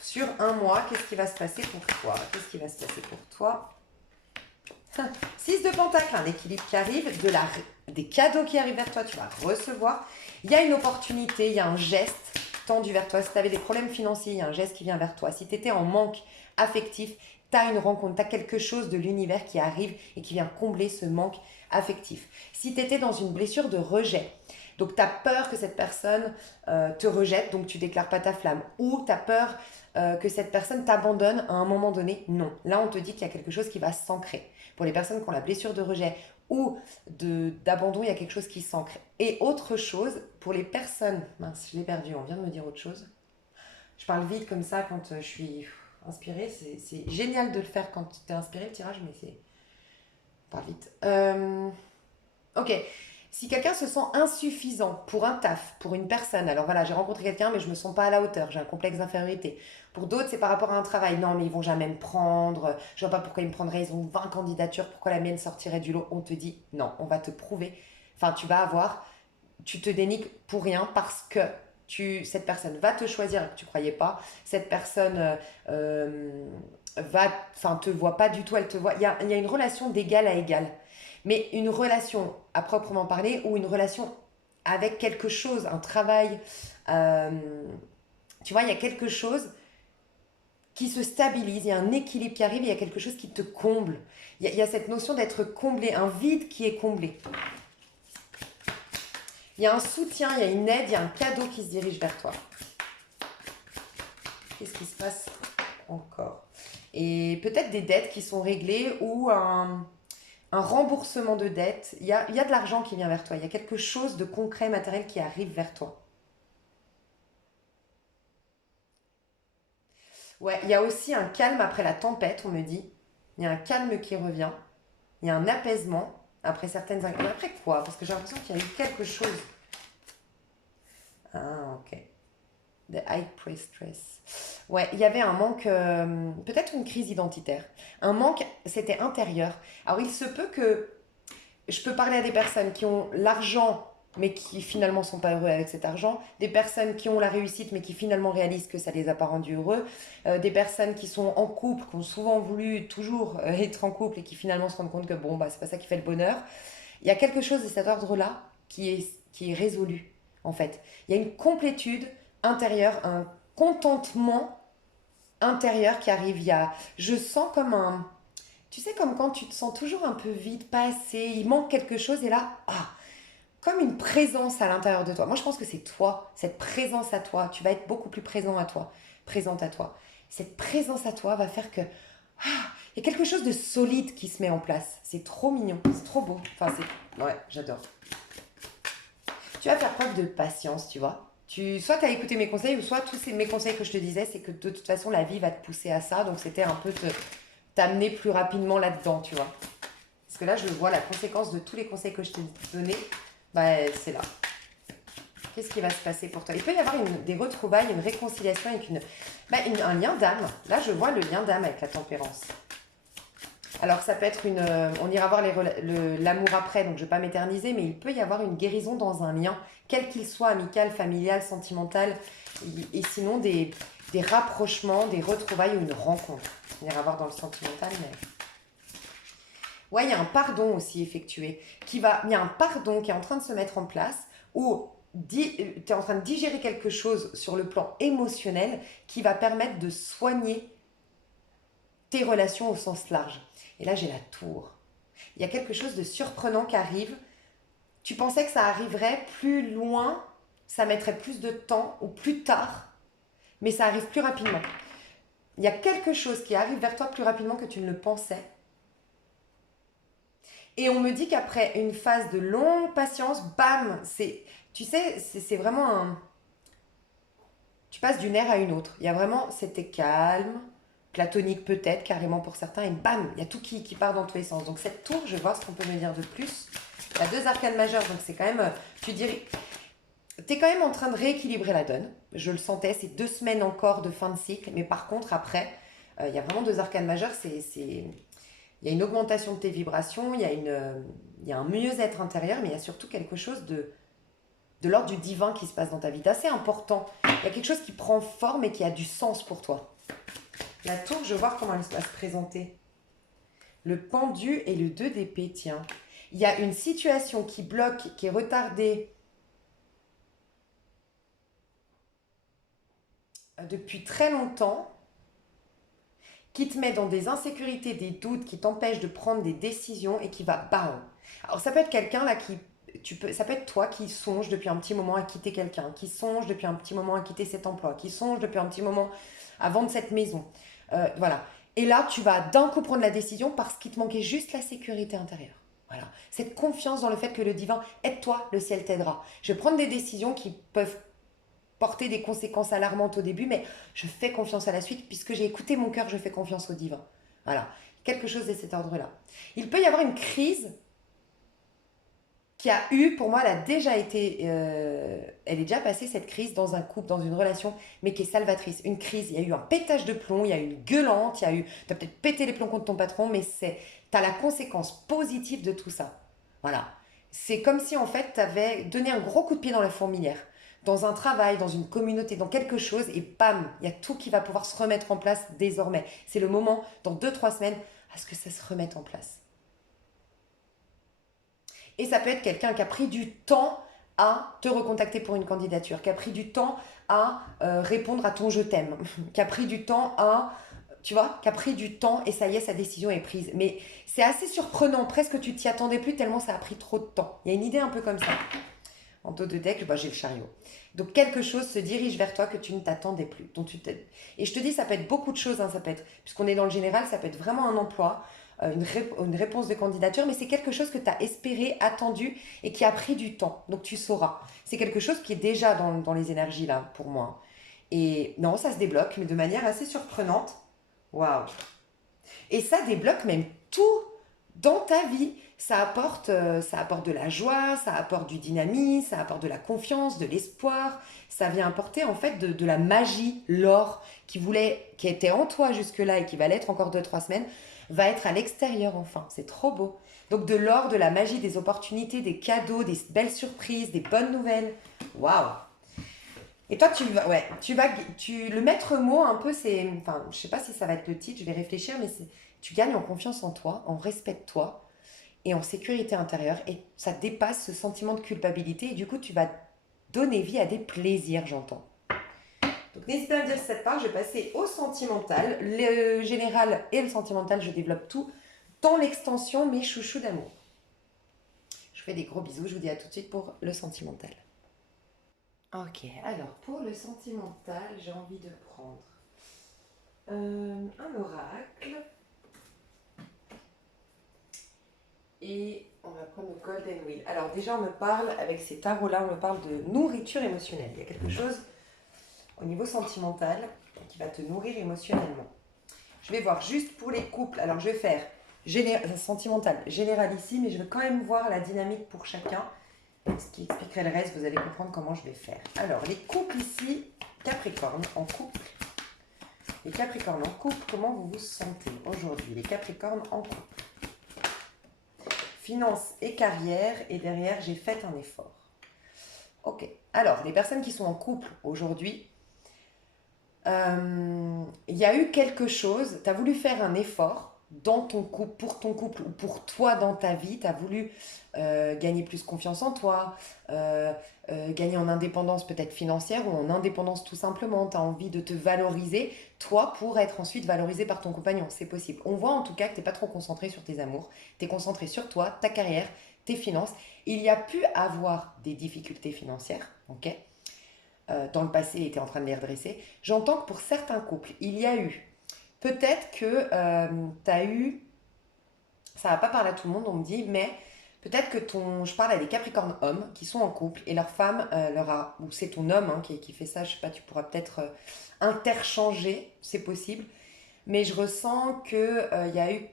Sur un mois, qu'est-ce qui va se passer pour toi? Qu'est-ce qui va se passer pour toi? 6 de Pentacle, un équilibre qui arrive, des cadeaux qui arrivent vers toi, tu vas recevoir. Il y a une opportunité, il y a un geste tendu vers toi. Si tu avais des problèmes financiers, il y a un geste qui vient vers toi. Si tu étais en manque affectif, tu as une rencontre, tu as quelque chose de l'univers qui arrive et qui vient combler ce manque affectif. Si tu étais dans une blessure de rejet, donc tu as peur que cette personne te rejette, donc tu déclares pas ta flamme, ou tu as peur que cette personne t'abandonne à un moment donné, non. Là, on te dit qu'il y a quelque chose qui va s'ancrer. Pour les personnes qui ont la blessure de rejet ou d'abandon, il y a quelque chose qui s'ancre. Et autre chose, pour les personnes... Mince, je l'ai perdu, on vient de me dire autre chose. Je parle vite comme ça quand je suis inspirée. C'est génial de le faire quand tu es inspiré, le tirage, mais c'est... On parle vite. Ok. Si quelqu'un se sent insuffisant pour un taf, pour une personne, alors voilà, j'ai rencontré quelqu'un, mais je me sens pas à la hauteur, j'ai un complexe d'infériorité. Pour d'autres, c'est par rapport à un travail. Non, mais ils vont jamais me prendre, je vois pas pourquoi ils me prendraient, ils ont 20 candidatures, pourquoi la mienne sortirait du lot? On te dit, non, on va te prouver. Enfin, tu te dénigres pour rien parce que cette personne va te choisir et que tu croyais pas. Cette personne te voit pas du tout, elle te voit. Il y a une relation d'égal à égal. Mais une relation à proprement parler ou une relation avec quelque chose, un travail, euh, tu vois, il y a quelque chose qui se stabilise, il y a un équilibre qui arrive, il y a quelque chose qui te comble. Il y a cette notion d'être comblé, un vide qui est comblé. Il y a un soutien, il y a une aide, il y a un cadeau qui se dirige vers toi. Qu'est-ce qui se passe encore? Et peut-être des dettes qui sont réglées ou un remboursement de dettes. Il y a de l'argent qui vient vers toi. Il y a quelque chose de concret, matériel qui arrive vers toi. Ouais, il y a aussi un calme après la tempête, on me dit. Il y a un calme qui revient. Il y a un apaisement après certaines... Mais après quoi? Parce que j'ai l'impression qu'il y a eu quelque chose. Ah, ok. The High Priestess. Ouais, il y avait un manque, peut-être une crise identitaire. Un manque, c'était intérieur. Alors il se peut que je peux parler à des personnes qui ont l'argent, mais qui finalement sont pas heureux avec cet argent, des personnes qui ont la réussite, mais qui finalement réalisent que ça les a pas rendus heureux, des personnes qui sont en couple, qui ont souvent voulu toujours être en couple et qui finalement se rendent compte que bon, bah, c'est pas ça qui fait le bonheur. Il y a quelque chose de cet ordre-là qui est résolu, en fait. Il y a une complétude intérieure, un contentement intérieur qui arrive. Je sens comme un... Tu sais, comme quand tu te sens toujours un peu vide, pas assez, il manque quelque chose et là, comme une présence à l'intérieur de toi. Moi, je pense que c'est toi, cette présence à toi. Tu vas être beaucoup plus présent à toi, présente à toi. Cette présence à toi va faire que il y a quelque chose de solide qui se met en place. C'est trop mignon, c'est trop beau. Enfin, ouais, j'adore. Tu vas faire preuve de patience, tu vois. Soit tu as écouté mes conseils, ou soit mes conseils que je te disais, c'est que de toute façon, la vie va te pousser à ça. Donc, c'était un peu t'amener plus rapidement là-dedans, tu vois. Parce que là, je vois la conséquence de tous les conseils que je t'ai donnés. Bah, c'est là. Qu'est-ce qui va se passer pour toi? Il peut y avoir des retrouvailles, une réconciliation avec un lien d'âme. Là, je vois le lien d'âme avec la tempérance. Alors, ça peut être on ira voir l'amour après, donc je ne vais pas m'éterniser, mais il peut y avoir une guérison dans un lien, quel qu'il soit, amical, familial, sentimental, et sinon des rapprochements, des retrouvailles ou une rencontre. On ira voir dans le sentimental, mais... Ouais, il y a un pardon aussi effectué. Il y a un pardon qui est en train de se mettre en place où tu es en train de digérer quelque chose sur le plan émotionnel qui va permettre de soigner tes relations au sens large. Et là, j'ai la tour. Il y a quelque chose de surprenant qui arrive. Tu pensais que ça arriverait plus loin, ça mettrait plus de temps ou plus tard, mais ça arrive plus rapidement. Il y a quelque chose qui arrive vers toi plus rapidement que tu ne le pensais. Et on me dit qu'après une phase de longue patience, bam, tu sais, c'est vraiment un... Tu passes d'une ère à une autre. Il y a vraiment, c'était calme, platonique peut-être, carrément pour certains, et bam, il y a tout qui part dans tous les sens. Donc cette tour, je vais voir ce qu'on peut me dire de plus. Il y a deux arcanes majeures, donc c'est quand même, tu dirais, t'es quand même en train de rééquilibrer la donne. Je le sentais, c'est 2 semaines encore de fin de cycle, mais par contre, après, il y a vraiment deux arcanes majeures, il y a une augmentation de tes vibrations, il y a un mieux-être intérieur, mais il y a surtout quelque chose de l'ordre du divin qui se passe dans ta vie, d'assez important. Il y a quelque chose qui prend forme et qui a du sens pour toi. La tour, je vais voir comment elle va se présenter. Le pendu et le 2 d'épée, tiens. Il y a une situation qui bloque, qui est retardée depuis très longtemps, qui te met dans des insécurités, des doutes, qui t'empêche de prendre des décisions et qui va bam. Alors ça peut être quelqu'un là ça peut être toi qui songe depuis un petit moment à quitter quelqu'un, qui songe depuis un petit moment à quitter cet emploi, qui songe depuis un petit moment à vendre cette maison. Voilà. Et là, tu vas d'un coup prendre la décision parce qu'il te manquait juste la sécurité intérieure. Voilà. Cette confiance dans le fait que le divin aide-toi, le ciel t'aidera. Je vais prendre des décisions qui peuvent porter des conséquences alarmantes au début, mais je fais confiance à la suite, puisque j'ai écouté mon cœur, je fais confiance au divin. Voilà, quelque chose de cet ordre-là. Il peut y avoir une crise qui a eu, pour moi, elle a déjà été, elle est déjà passée cette crise dans un couple, dans une relation, mais qui est salvatrice. Une crise, il y a eu un pétage de plomb, il y a eu une gueulante, t'as peut-être pété les plombs contre ton patron, mais t'as la conséquence positive de tout ça. Voilà. C'est comme si en fait t'avais donné un gros coup de pied dans la fourmilière, dans un travail, dans une communauté, dans quelque chose, et bam, il y a tout qui va pouvoir se remettre en place désormais. C'est le moment, dans 2, 3 semaines, à ce que ça se remette en place. Et ça peut être quelqu'un qui a pris du temps à te recontacter pour une candidature, qui a pris du temps à répondre à ton je t'aime, qui a pris du temps à, tu vois, qui a pris du temps et ça y est, sa décision est prise. Mais c'est assez surprenant, presque tu t'y attendais plus tellement ça a pris trop de temps. Il y a une idée un peu comme ça. En dos de deck, bah, j'ai le chariot. Donc quelque chose se dirige vers toi que tu ne t'attendais plus. Et je te dis, ça peut être beaucoup de choses, hein, ça peut être, puisqu'on est dans le général, ça peut être vraiment un emploi, une réponse de candidature, mais c'est quelque chose que tu as espéré, attendu et qui a pris du temps. Donc tu sauras. C'est quelque chose qui est déjà dans les énergies là pour moi. Et non, ça se débloque, mais de manière assez surprenante. Waouh! Et ça débloque même tout dans ta vie. Ça apporte de la joie, ça apporte du dynamisme, ça apporte de la confiance, de l'espoir. Ça vient apporter en fait de la magie, l'or qui était en toi jusque-là et qui va l'être encore 2, 3 semaines, va être à l'extérieur enfin. C'est trop beau. Donc de l'or, de la magie, des opportunités, des cadeaux, des belles surprises, des bonnes nouvelles. Waouh! Et toi, le maître mot un peu, enfin, je sais pas si ça va être le titre, je vais réfléchir, mais tu gagnes en confiance en toi, en respect de toi et en sécurité intérieure et ça dépasse ce sentiment de culpabilité et du coup, tu vas donner vie à des plaisirs, j'entends. Donc n'hésite pas à me dire cette part, je vais passer au sentimental, le général et le sentimental, je développe tout dans l'extension, mes chouchous d'amour. Je vous fais des gros bisous, je vous dis à tout de suite pour le sentimental. Ok, alors pour le sentimental, j'ai envie de prendre un oracle Et on va prendre le Golden Wheel. Alors déjà, on me parle, avec ces tarots-là, on me parle de nourriture émotionnelle. Il y a quelque chose au niveau sentimental qui va te nourrir émotionnellement. Je vais voir juste pour les couples. Alors je vais faire sentimental, général ici, mais je vais quand même voir la dynamique pour chacun. Ce qui expliquerait le reste, vous allez comprendre comment je vais faire. Alors, les couples ici, Capricorne en couple. Les Capricornes en couple, comment vous vous sentez aujourd'hui? Les Capricornes en couple. Finance et carrière, et derrière, j'ai fait un effort. Ok, alors, les personnes qui sont en couple aujourd'hui, il y a eu quelque chose, tu as voulu faire un effort dans ton couple, pour ton couple ou pour toi dans ta vie, tu as voulu gagner plus confiance en toi, gagner en indépendance peut-être financière ou en indépendance tout simplement, tu as envie de te valoriser, toi, pour être ensuite valorisé par ton compagnon, c'est possible. On voit en tout cas que tu n'es pas trop concentré sur tes amours, tu es concentré sur toi, ta carrière, tes finances. Il y a pu avoir des difficultés financières, ok, dans le passé était en train de les redresser. J'entends que pour certains couples, il y a eu, peut-être que tu as eu, ça va pas parler à tout le monde, on me dit, mais peut-être que je parle à des Capricornes hommes qui sont en couple et leur femme leur a, ou c'est ton homme qui fait ça, je sais pas, tu pourras peut-être interchanger, c'est possible, mais je ressens que il y a eu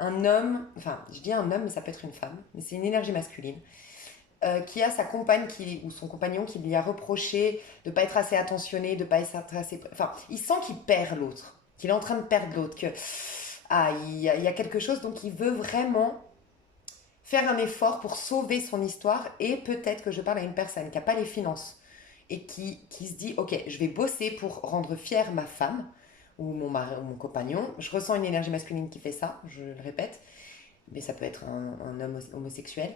un homme, enfin je dis un homme, mais ça peut être une femme, mais c'est une énergie masculine qui a sa compagne ou son compagnon qui lui a reproché de ne pas être assez attentionné, de ne pas être assez... Enfin, il sent qu'il perd l'autre, qu'il est en train de perdre l'autre, que il y a quelque chose, donc il veut vraiment faire un effort pour sauver son histoire et peut-être que je parle à une personne qui n'a pas les finances et qui se dit, ok, je vais bosser pour rendre fière ma femme ou mon mari ou mon compagnon. Je ressens une énergie masculine qui fait ça, je le répète, mais ça peut être un homme homosexuel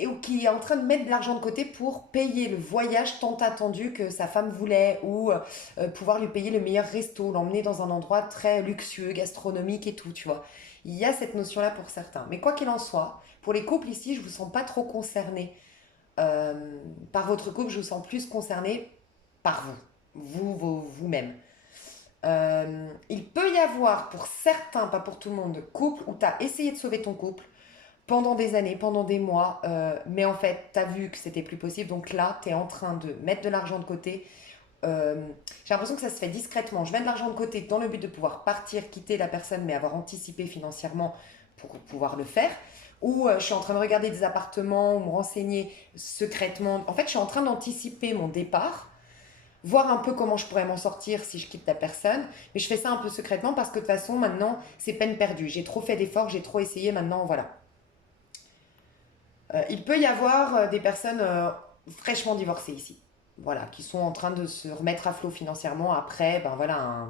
et qui est en train de mettre de l'argent de côté pour payer le voyage tant attendu que sa femme voulait ou pouvoir lui payer le meilleur resto, l'emmener dans un endroit très luxueux, gastronomique et tout, tu vois. Il y a cette notion-là pour certains. Mais quoi qu'il en soit, pour les couples ici, je ne vous sens pas trop concerné par votre couple, je vous sens plus concerné par vous-même. Il peut y avoir pour certains, pas pour tout le monde, couple où tu as essayé de sauver ton couple, pendant des années, pendant des mois, mais en fait, tu as vu que c'était plus possible, donc là, tu es en train de mettre de l'argent de côté. J'ai l'impression que ça se fait discrètement. Je mets de l'argent de côté dans le but de pouvoir partir, quitter la personne, mais avoir anticipé financièrement pour pouvoir le faire. Ou je suis en train de regarder des appartements ou me renseigner secrètement. En fait, je suis en train d'anticiper mon départ, voir un peu comment je pourrais m'en sortir si je quitte la personne. Mais je fais ça un peu secrètement parce que de toute façon, maintenant, c'est peine perdue. J'ai trop fait d'efforts, j'ai trop essayé, maintenant, voilà. Il peut y avoir des personnes fraîchement divorcées ici, voilà, qui sont en train de se remettre à flot financièrement après, ben voilà,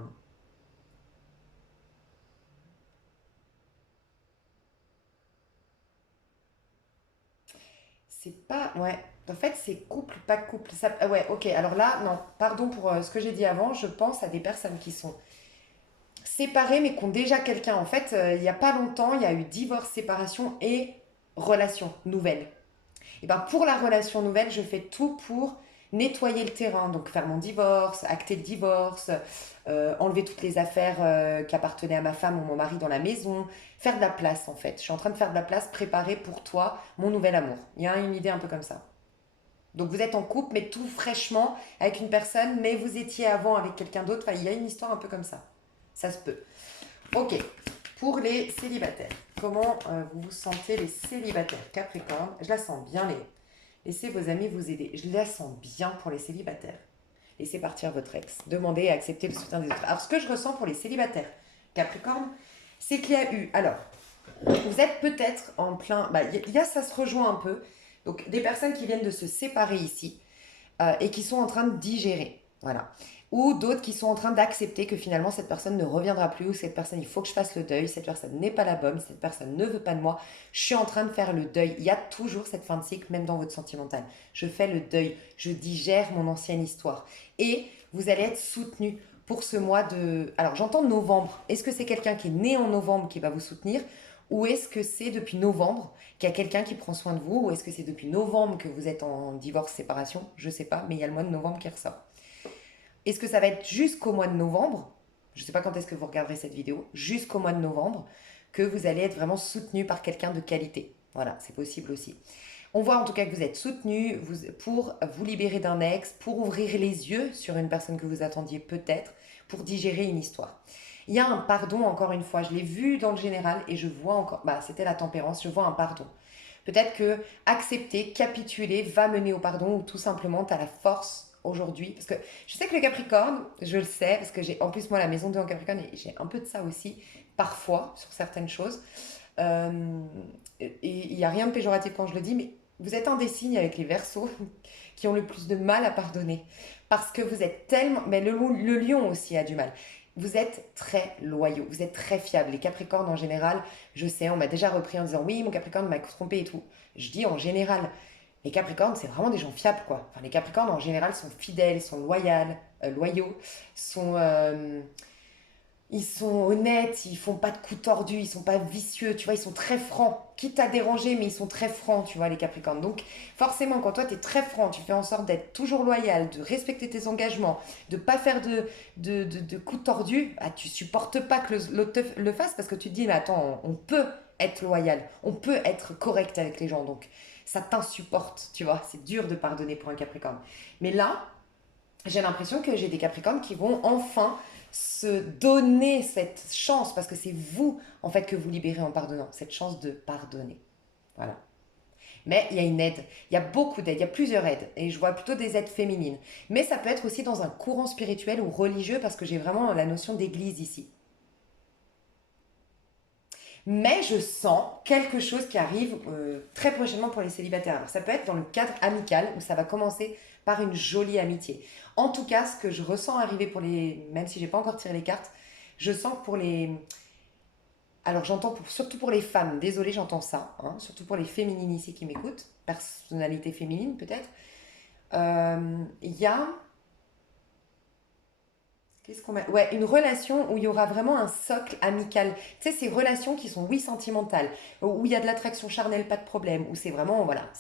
c'est pas, ouais, en fait c'est couple, pas couple, ça, ouais, ok, alors là, non, pardon pour ce que j'ai dit avant, je pense à des personnes qui sont séparées mais qui ont déjà quelqu'un, en fait, il n'y a pas longtemps, il y a eu divorce, séparation et relation nouvelle. Et ben pour la relation nouvelle, je fais tout pour nettoyer le terrain, donc faire mon divorce, acter le divorce, enlever toutes les affaires qui appartenaient à ma femme ou mon mari dans la maison, faire de la place en fait. Je suis en train de faire de la place, préparer pour toi mon nouvel amour. Il y a une idée un peu comme ça. Donc vous êtes en couple, mais tout fraîchement avec une personne, mais vous étiez avant avec quelqu'un d'autre. Enfin, il y a une histoire un peu comme ça. Ça se peut. Ok, pour les célibataires, comment vous vous sentez les célibataires Capricorne, je la sens bien les... Laissez vos amis vous aider. Je la sens bien pour les célibataires. Laissez partir votre ex. Demandez et acceptez le soutien des autres. Alors, ce que je ressens pour les célibataires Capricorne, c'est qu'il y a eu... Alors, vous êtes peut-être en plein... Bah, ça se rejoint un peu. Donc, des personnes qui viennent de se séparer ici et qui sont en train de digérer. Voilà. Ou d'autres qui sont en train d'accepter que finalement cette personne ne reviendra plus, ou cette personne, il faut que je fasse le deuil, cette personne n'est pas la bonne, cette personne ne veut pas de moi, je suis en train de faire le deuil. Il y a toujours cette fin de cycle, même dans votre sentimental. Je fais le deuil, je digère mon ancienne histoire. Et vous allez être soutenu pour ce mois de... Alors j'entends novembre. Est-ce que c'est quelqu'un qui est né en novembre qui va vous soutenir? Ou est-ce que c'est depuis novembre qu'il y a quelqu'un qui prend soin de vous? Ou est-ce que c'est depuis novembre que vous êtes en divorce, séparation? Je ne sais pas, mais il y a le mois de novembre qui ressort. Est-ce que ça va être jusqu'au mois de novembre? Je ne sais pas quand est-ce que vous regarderez cette vidéo. Jusqu'au mois de novembre que vous allez être vraiment soutenu par quelqu'un de qualité. Voilà, c'est possible aussi. On voit en tout cas que vous êtes soutenu pour vous libérer d'un ex, pour ouvrir les yeux sur une personne que vous attendiez peut-être, pour digérer une histoire. Il y a un pardon, encore une fois, je l'ai vu dans le général et je vois encore, bah c'était la tempérance, je vois un pardon. Peut-être que accepter, capituler va mener au pardon ou tout simplement tu as la force aujourd'hui. Parce que je sais que le Capricorne, je le sais, parce que j'ai en plus moi la maison 2 en Capricorne et j'ai un peu de ça aussi, parfois, sur certaines choses. Euh, et il n'y a rien de péjoratif quand je le dis, mais vous êtes un des signes avec les Verseaux qui ont le plus de mal à pardonner. Parce que vous êtes tellement... Mais le lion aussi a du mal. Vous êtes très loyaux, vous êtes très fiables. Les Capricornes en général, je sais, on m'a déjà repris en disant oui, mon Capricorne m'a trompé et tout. Je dis en général, les Capricornes, c'est vraiment des gens fiables, quoi. Enfin, les Capricornes en général sont fidèles, sont loyaux, sont ils sont honnêtes, ils font pas de coups tordus, ils sont pas vicieux, tu vois, ils sont très francs. Quitte à déranger, mais ils sont très francs, tu vois, les Capricornes. Donc, forcément, quand toi, tu es très franc, tu fais en sorte d'être toujours loyal, de respecter tes engagements, de pas faire de coups tordus, bah, tu supportes pas que l'autre le fasse parce que tu te dis, mais attends, on peut être loyal, on peut être correct avec les gens. Donc, ça t'insupporte, tu vois. C'est dur de pardonner pour un Capricorne. Mais là, j'ai l'impression que j'ai des Capricornes qui vont enfin se donner cette chance, parce que c'est vous, en fait, que vous libérez en pardonnant, cette chance de pardonner. Voilà. Mais il y a une aide, il y a beaucoup d'aides, il y a plusieurs aides, et je vois plutôt des aides féminines. Mais ça peut être aussi dans un courant spirituel ou religieux, parce que j'ai vraiment la notion d'église ici. Mais je sens quelque chose qui arrive très prochainement pour les célibataires. Alors ça peut être dans le cadre amical où ça va commencer par une jolie amitié. En tout cas, ce que je ressens arriver pour les... Même si j'ai pas encore tiré les cartes, je sens que pour les... Alors j'entends surtout pour les femmes, désolée j'entends ça, hein, surtout pour les féminines ici qui m'écoutent, personnalité féminine peut-être. Il y a Qu'est-ce qu'on met? Ouais, une relation où il y aura vraiment un socle amical. Tu sais, ces relations qui sont, oui, sentimentales, où il y a de l'attraction charnelle, pas de problème, où c'est vraiment, voilà,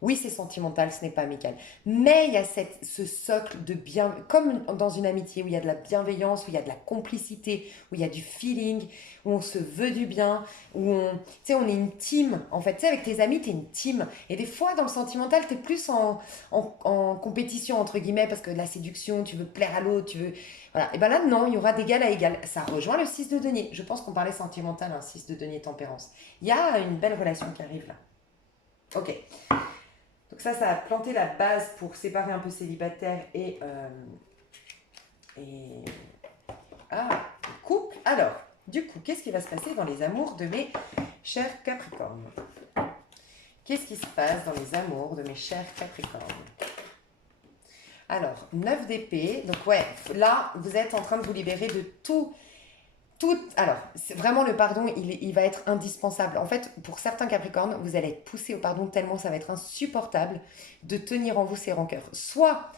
oui, c'est sentimental, ce n'est pas amical. Mais il y a ce socle de bien, comme dans une amitié, où il y a de la bienveillance, où il y a de la complicité, où il y a du feeling, où on se veut du bien, tu sais, on est une team. En fait, tu sais, avec tes amis, tu es une team. Et des fois, dans le sentimental, tu es plus en compétition, entre guillemets, parce que de la séduction, tu veux plaire à l'autre, tu veux voilà. Et bien là, non, il y aura d'égal à égal. Ça rejoint le 6 de denier. Je pense qu'on parlait sentimental, un 6 de denier tempérance. Il y a une belle relation qui arrive là. Ok. Donc ça a planté la base pour séparer un peu célibataire et ah, couple. Alors, du coup, qu'est-ce qui va se passer dans les amours de mes chers Capricornes? Qu'est-ce qui se passe dans les amours de mes chers Capricornes? Alors, 9 d'épée. Donc ouais, là, vous êtes en train de vous libérer de tout. Alors, c'est vraiment le pardon, il va être indispensable. En fait, pour certains Capricornes, vous allez être poussé au pardon tellement ça va être insupportable de tenir en vous ces rancœurs. Soit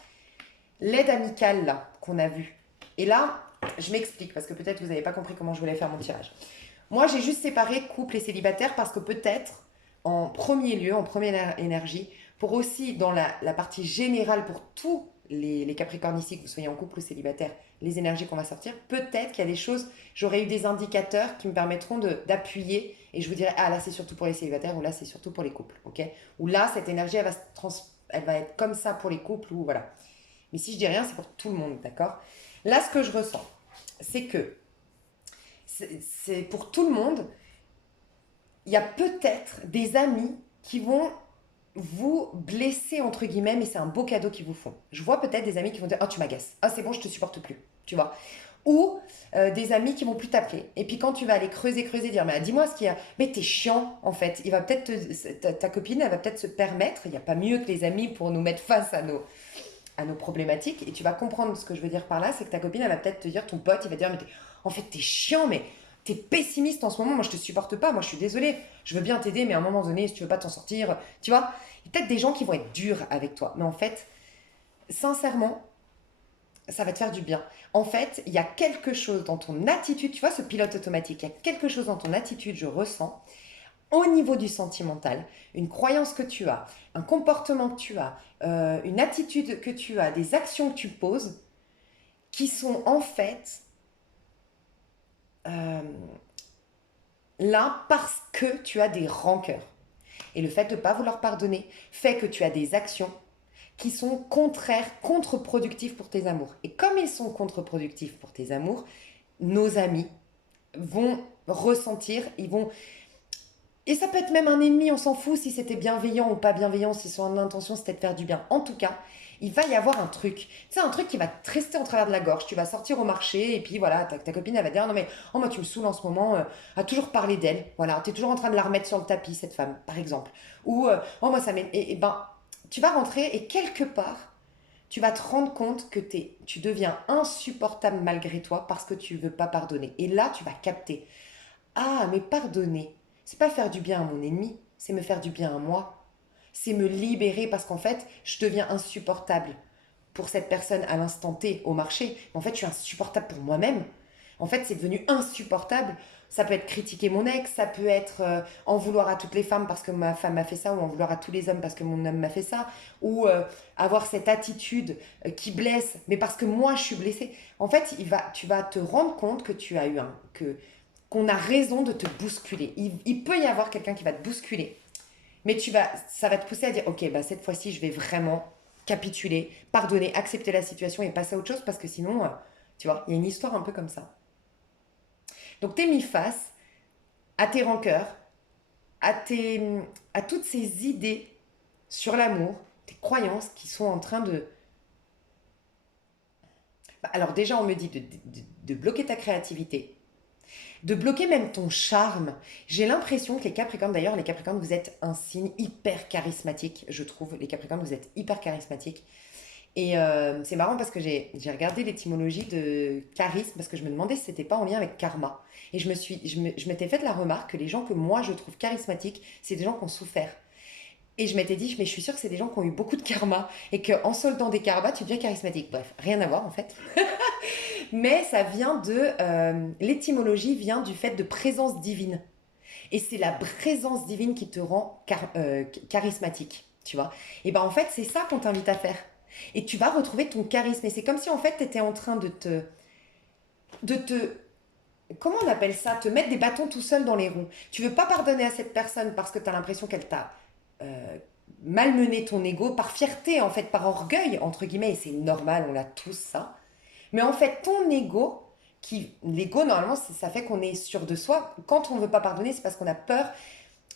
l'aide amicale là qu'on a vue. Et là, je m'explique parce que peut-être vous n'avez pas compris comment je voulais faire mon tirage. Moi, j'ai juste séparé couple et célibataire parce que peut-être, en premier lieu, en première énergie, pour aussi dans la partie générale pour tous les Capricornes ici, que vous soyez en couple ou célibataire, les énergies qu'on va sortir, peut-être qu'il y a des choses, j'aurais eu des indicateurs qui me permettront d'appuyer et je vous dirais, ah là c'est surtout pour les célibataires ou là c'est surtout pour les couples, ok? Ou là cette énergie elle va être comme ça pour les couples ou voilà. Mais si je dis rien, c'est pour tout le monde, d'accord? Là ce que je ressens, c'est que c'est pour tout le monde, il y a peut-être des amis qui vont vous blesser entre guillemets, mais c'est un beau cadeau qu'ils vous font. Je vois peut-être des amis qui vont dire oh tu m'agaces, ah c'est bon je te supporte plus, tu vois. Ou des amis qui vont plus t'appeler. Et puis quand tu vas aller creuser, dire mais dis-moi ce qu'il y a, mais t'es chiant en fait. Il va peut-être ta copine, elle va peut-être se permettre. Il n'y a pas mieux que les amis pour nous mettre face à nos problématiques. Et tu vas comprendre ce que je veux dire par là, c'est que ta copine, elle va peut-être te dire, ton pote, il va te dire mais en fait t'es chiant, mais t'es pessimiste en ce moment, moi je te supporte pas, moi je suis désolée, je veux bien t'aider, mais à un moment donné, si tu veux pas t'en sortir, tu vois, il y a peut-être des gens qui vont être durs avec toi, mais en fait, sincèrement, ça va te faire du bien. En fait, il y a quelque chose dans ton attitude, tu vois, ce pilote automatique, il y a quelque chose dans ton attitude, je ressens, au niveau du sentimental, une croyance que tu as, un comportement que tu as, une attitude que tu as, des actions que tu poses, qui sont en fait... euh, là parce que tu as des rancœurs. Et le fait de ne pas vouloir pardonner fait que tu as des actions qui sont contraires, contre-productives pour tes amours. Et comme ils sont contre-productifs pour tes amours, nos amis vont ressentir, ils vont... Et ça peut être même un ennemi, on s'en fout si c'était bienveillant ou pas bienveillant, si son intention c'était de faire du bien. En tout cas, il va y avoir un truc. C'est un truc qui va te rester en travers de la gorge. Tu vas sortir au marché et puis voilà, ta copine elle va dire non mais oh moi tu me saoules en ce moment à toujours parler d'elle. Voilà, tu es toujours en train de la remettre sur le tapis cette femme par exemple. Ou oh moi ça m'est et ben tu vas rentrer et quelque part tu vas te rendre compte que tu deviens insupportable malgré toi parce que tu veux pas pardonner. Et là, tu vas capter. Ah, mais pardonner, c'est pas faire du bien à mon ennemi, c'est me faire du bien à moi. C'est me libérer parce qu'en fait, je deviens insupportable pour cette personne à l'instant T au marché. Mais en fait, je suis insupportable pour moi-même. En fait, c'est devenu insupportable. Ça peut être critiquer mon ex, ça peut être en vouloir à toutes les femmes parce que ma femme m'a fait ça, ou en vouloir à tous les hommes parce que mon homme m'a fait ça, ou avoir cette attitude qui blesse, mais parce que moi je suis blessée. En fait, tu vas te rendre compte que tu as eu qu'on a raison de te bousculer. Il peut y avoir quelqu'un qui va te bousculer, mais ça va te pousser à dire, ok, bah cette fois-ci, je vais vraiment capituler, pardonner, accepter la situation et passer à autre chose parce que sinon, tu vois, il y a une histoire un peu comme ça. Donc t'es mis face à tes rancœurs, à, tes, à toutes ces idées sur l'amour, tes croyances qui sont en train de... Bah, alors déjà, on me dit de bloquer ta créativité, de bloquer même ton charme. J'ai l'impression que les Capricornes, d'ailleurs, les Capricornes, vous êtes un signe hyper charismatique, je trouve. Les Capricornes, vous êtes hyper charismatique. Et c'est marrant parce que j'ai regardé l'étymologie de charisme parce que je me demandais si c'était pas en lien avec karma. Et je m'étais fait la remarque que les gens que moi je trouve charismatiques, c'est des gens qui ont souffert. Et je m'étais dit, mais je suis sûre que c'est des gens qui ont eu beaucoup de karma et qu'en soldant des karmas, tu deviens charismatique. Bref, rien à voir en fait. Mais ça vient de. L'étymologie vient du fait de présence divine. Et c'est la présence divine qui te rend charismatique, tu vois. Et ben en fait, c'est ça qu'on t'invite à faire. Et tu vas retrouver ton charisme. Et c'est comme si en fait, tu étais en train de te, comment on appelle ça? Te mettre des bâtons tout seul dans les roues. Tu veux pas pardonner à cette personne parce que tu as l'impression qu'elle t'a euh, malmené ton ego par fierté, en fait, par orgueil, entre guillemets. Et c'est normal, on a tous ça. Mais en fait, ton ego, l'ego, normalement, ça fait qu'on est sûr de soi. Quand on ne veut pas pardonner, c'est parce qu'on a peur,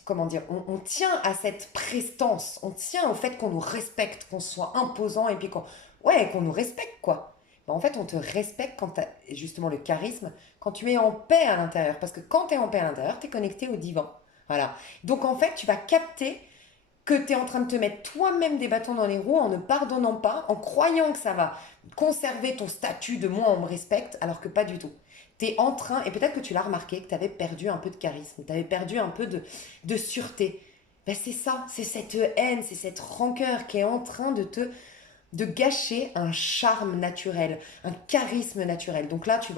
comment dire, on tient à cette prestance, on tient au fait qu'on nous respecte, qu'on soit imposant et puis qu'on nous respecte, quoi. Ben, en fait, on te respecte quand tu as justement le charisme, quand tu es en paix à l'intérieur. Parce que quand tu es en paix à l'intérieur, tu es connecté au divin. Voilà. Donc en fait, tu vas capter que tu es en train de te mettre toi-même des bâtons dans les roues en ne pardonnant pas, en croyant que ça va conserver ton statut de moi on me respecte, alors que pas du tout. Tu es en train, et peut-être que tu l'as remarqué, que tu avais perdu un peu de charisme, tu avais perdu un peu de sûreté. Ben c'est ça, c'est cette haine, c'est cette rancœur qui est en train de gâcher un charme naturel, un charisme naturel. Donc là, tu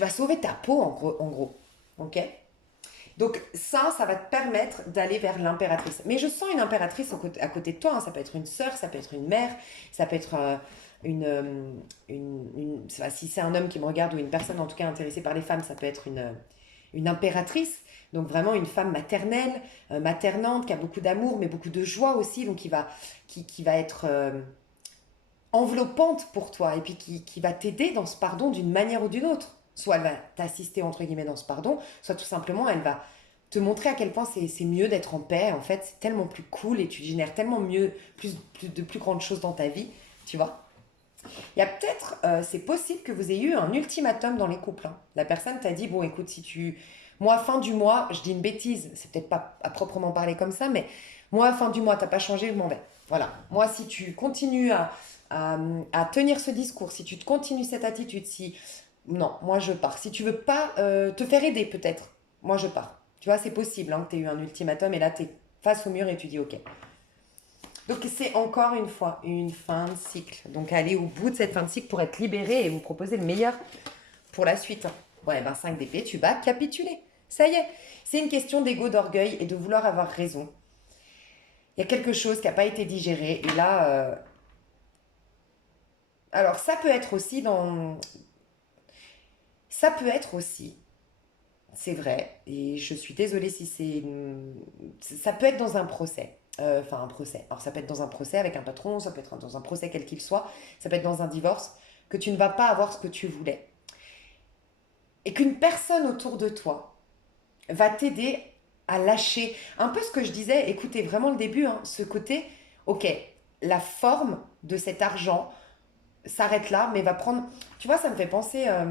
vas sauver ta peau en gros. Ok? Donc ça va te permettre d'aller vers l'impératrice. Mais je sens une impératrice à côté de toi, hein. Ça peut être une sœur, ça peut être une mère, ça peut être si c'est un homme qui me regarde ou une personne en tout cas intéressée par les femmes, ça peut être une impératrice. Donc vraiment une femme maternelle, maternante, qui a beaucoup d'amour, mais beaucoup de joie aussi, donc qui va être enveloppante pour toi et puis qui va t'aider dans ce pardon d'une manière ou d'une autre. Soit elle va t'assister entre guillemets dans ce pardon, soit tout simplement elle va te montrer à quel point c'est mieux d'être en paix. En fait, c'est tellement plus cool et tu génères tellement mieux, de plus grandes choses dans ta vie, tu vois. Il y a peut-être, c'est possible que vous ayez eu un ultimatum dans les couples, hein. La personne t'a dit, bon écoute, si tu... Moi, fin du mois, je dis une bêtise, c'est peut-être pas à proprement parler comme ça, mais moi, fin du mois, t'as pas changé, je m'en vais. Voilà. Moi, si tu continues à tenir ce discours, si tu continues cette attitude, si... Non, moi je pars. Si tu veux pas te faire aider peut-être, moi je pars. Tu vois, c'est possible hein, que tu aies eu un ultimatum et là tu es face au mur et tu dis ok. Donc c'est encore une fois une fin de cycle. Donc allez au bout de cette fin de cycle pour être libéré et vous proposer le meilleur pour la suite. Ouais, ben 5 d'épée, tu vas capituler. Ça y est. C'est une question d'ego, d'orgueil et de vouloir avoir raison. Il y a quelque chose qui n'a pas été digéré et là... Alors ça peut être aussi dans... Ça peut être aussi c'est vrai. Et je suis désolée si ça peut être dans un procès. Enfin, un procès. Alors, ça peut être dans un procès avec un patron, ça peut être dans un procès quel qu'il soit, ça peut être dans un divorce, que tu ne vas pas avoir ce que tu voulais. Et qu'une personne autour de toi va t'aider à lâcher un peu ce que je disais, écoutez vraiment le début, hein, ce côté, ok, la forme de cet argent s'arrête là, mais va prendre, tu vois, ça me fait penser à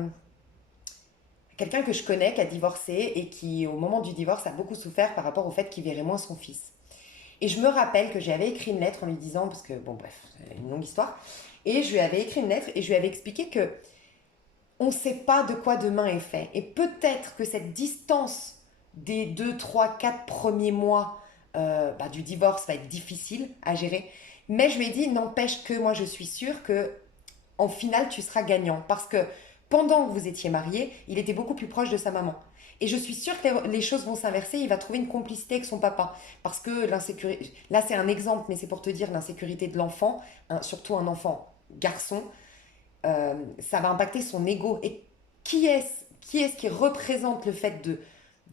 quelqu'un que je connais qui a divorcé et qui, au moment du divorce, a beaucoup souffert par rapport au fait qu'il verrait moins son fils. Et je me rappelle que j'avais écrit une lettre en lui disant, parce que, bon, bref, c'est une longue histoire, et je lui avais écrit une lettre et je lui avais expliqué que on ne sait pas de quoi demain est fait. Et peut-être que cette distance des 2, 3, 4 premiers mois du divorce va être difficile à gérer. Mais je lui ai dit, n'empêche que moi je suis sûre que en finale tu seras gagnant. Parce que pendant que vous étiez mariés, il était beaucoup plus proche de sa maman. Et je suis sûre que les choses vont s'inverser, il va trouver une complicité avec son papa. Parce que l'insécurité, là c'est un exemple, mais c'est pour te dire l'insécurité de l'enfant, hein, surtout un enfant garçon, ça va impacter son ego. Et qui est-ce qui représente le fait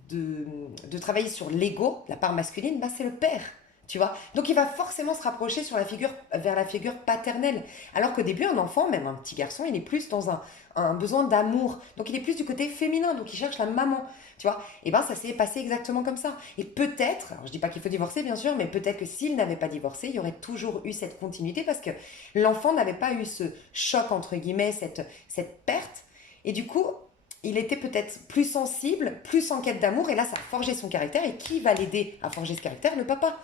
de travailler sur l'ego, la part masculine? Bah, c'est le père. Tu vois. Donc il va forcément se rapprocher vers la figure paternelle. Alors qu'au début, un enfant, même un petit garçon, il est plus dans un besoin d'amour. Donc il est plus du côté féminin. Donc il cherche la maman. Tu vois. Et ben ça s'est passé exactement comme ça. Et peut-être, alors je dis pas qu'il faut divorcer bien sûr, mais peut-être que s'il n'avait pas divorcé, il y aurait toujours eu cette continuité parce que l'enfant n'avait pas eu ce choc entre guillemets, cette perte. Et du coup, il était peut-être plus sensible, plus en quête d'amour, et là, ça a forgé son caractère. Et qui va l'aider à forger ce caractère? Le papa.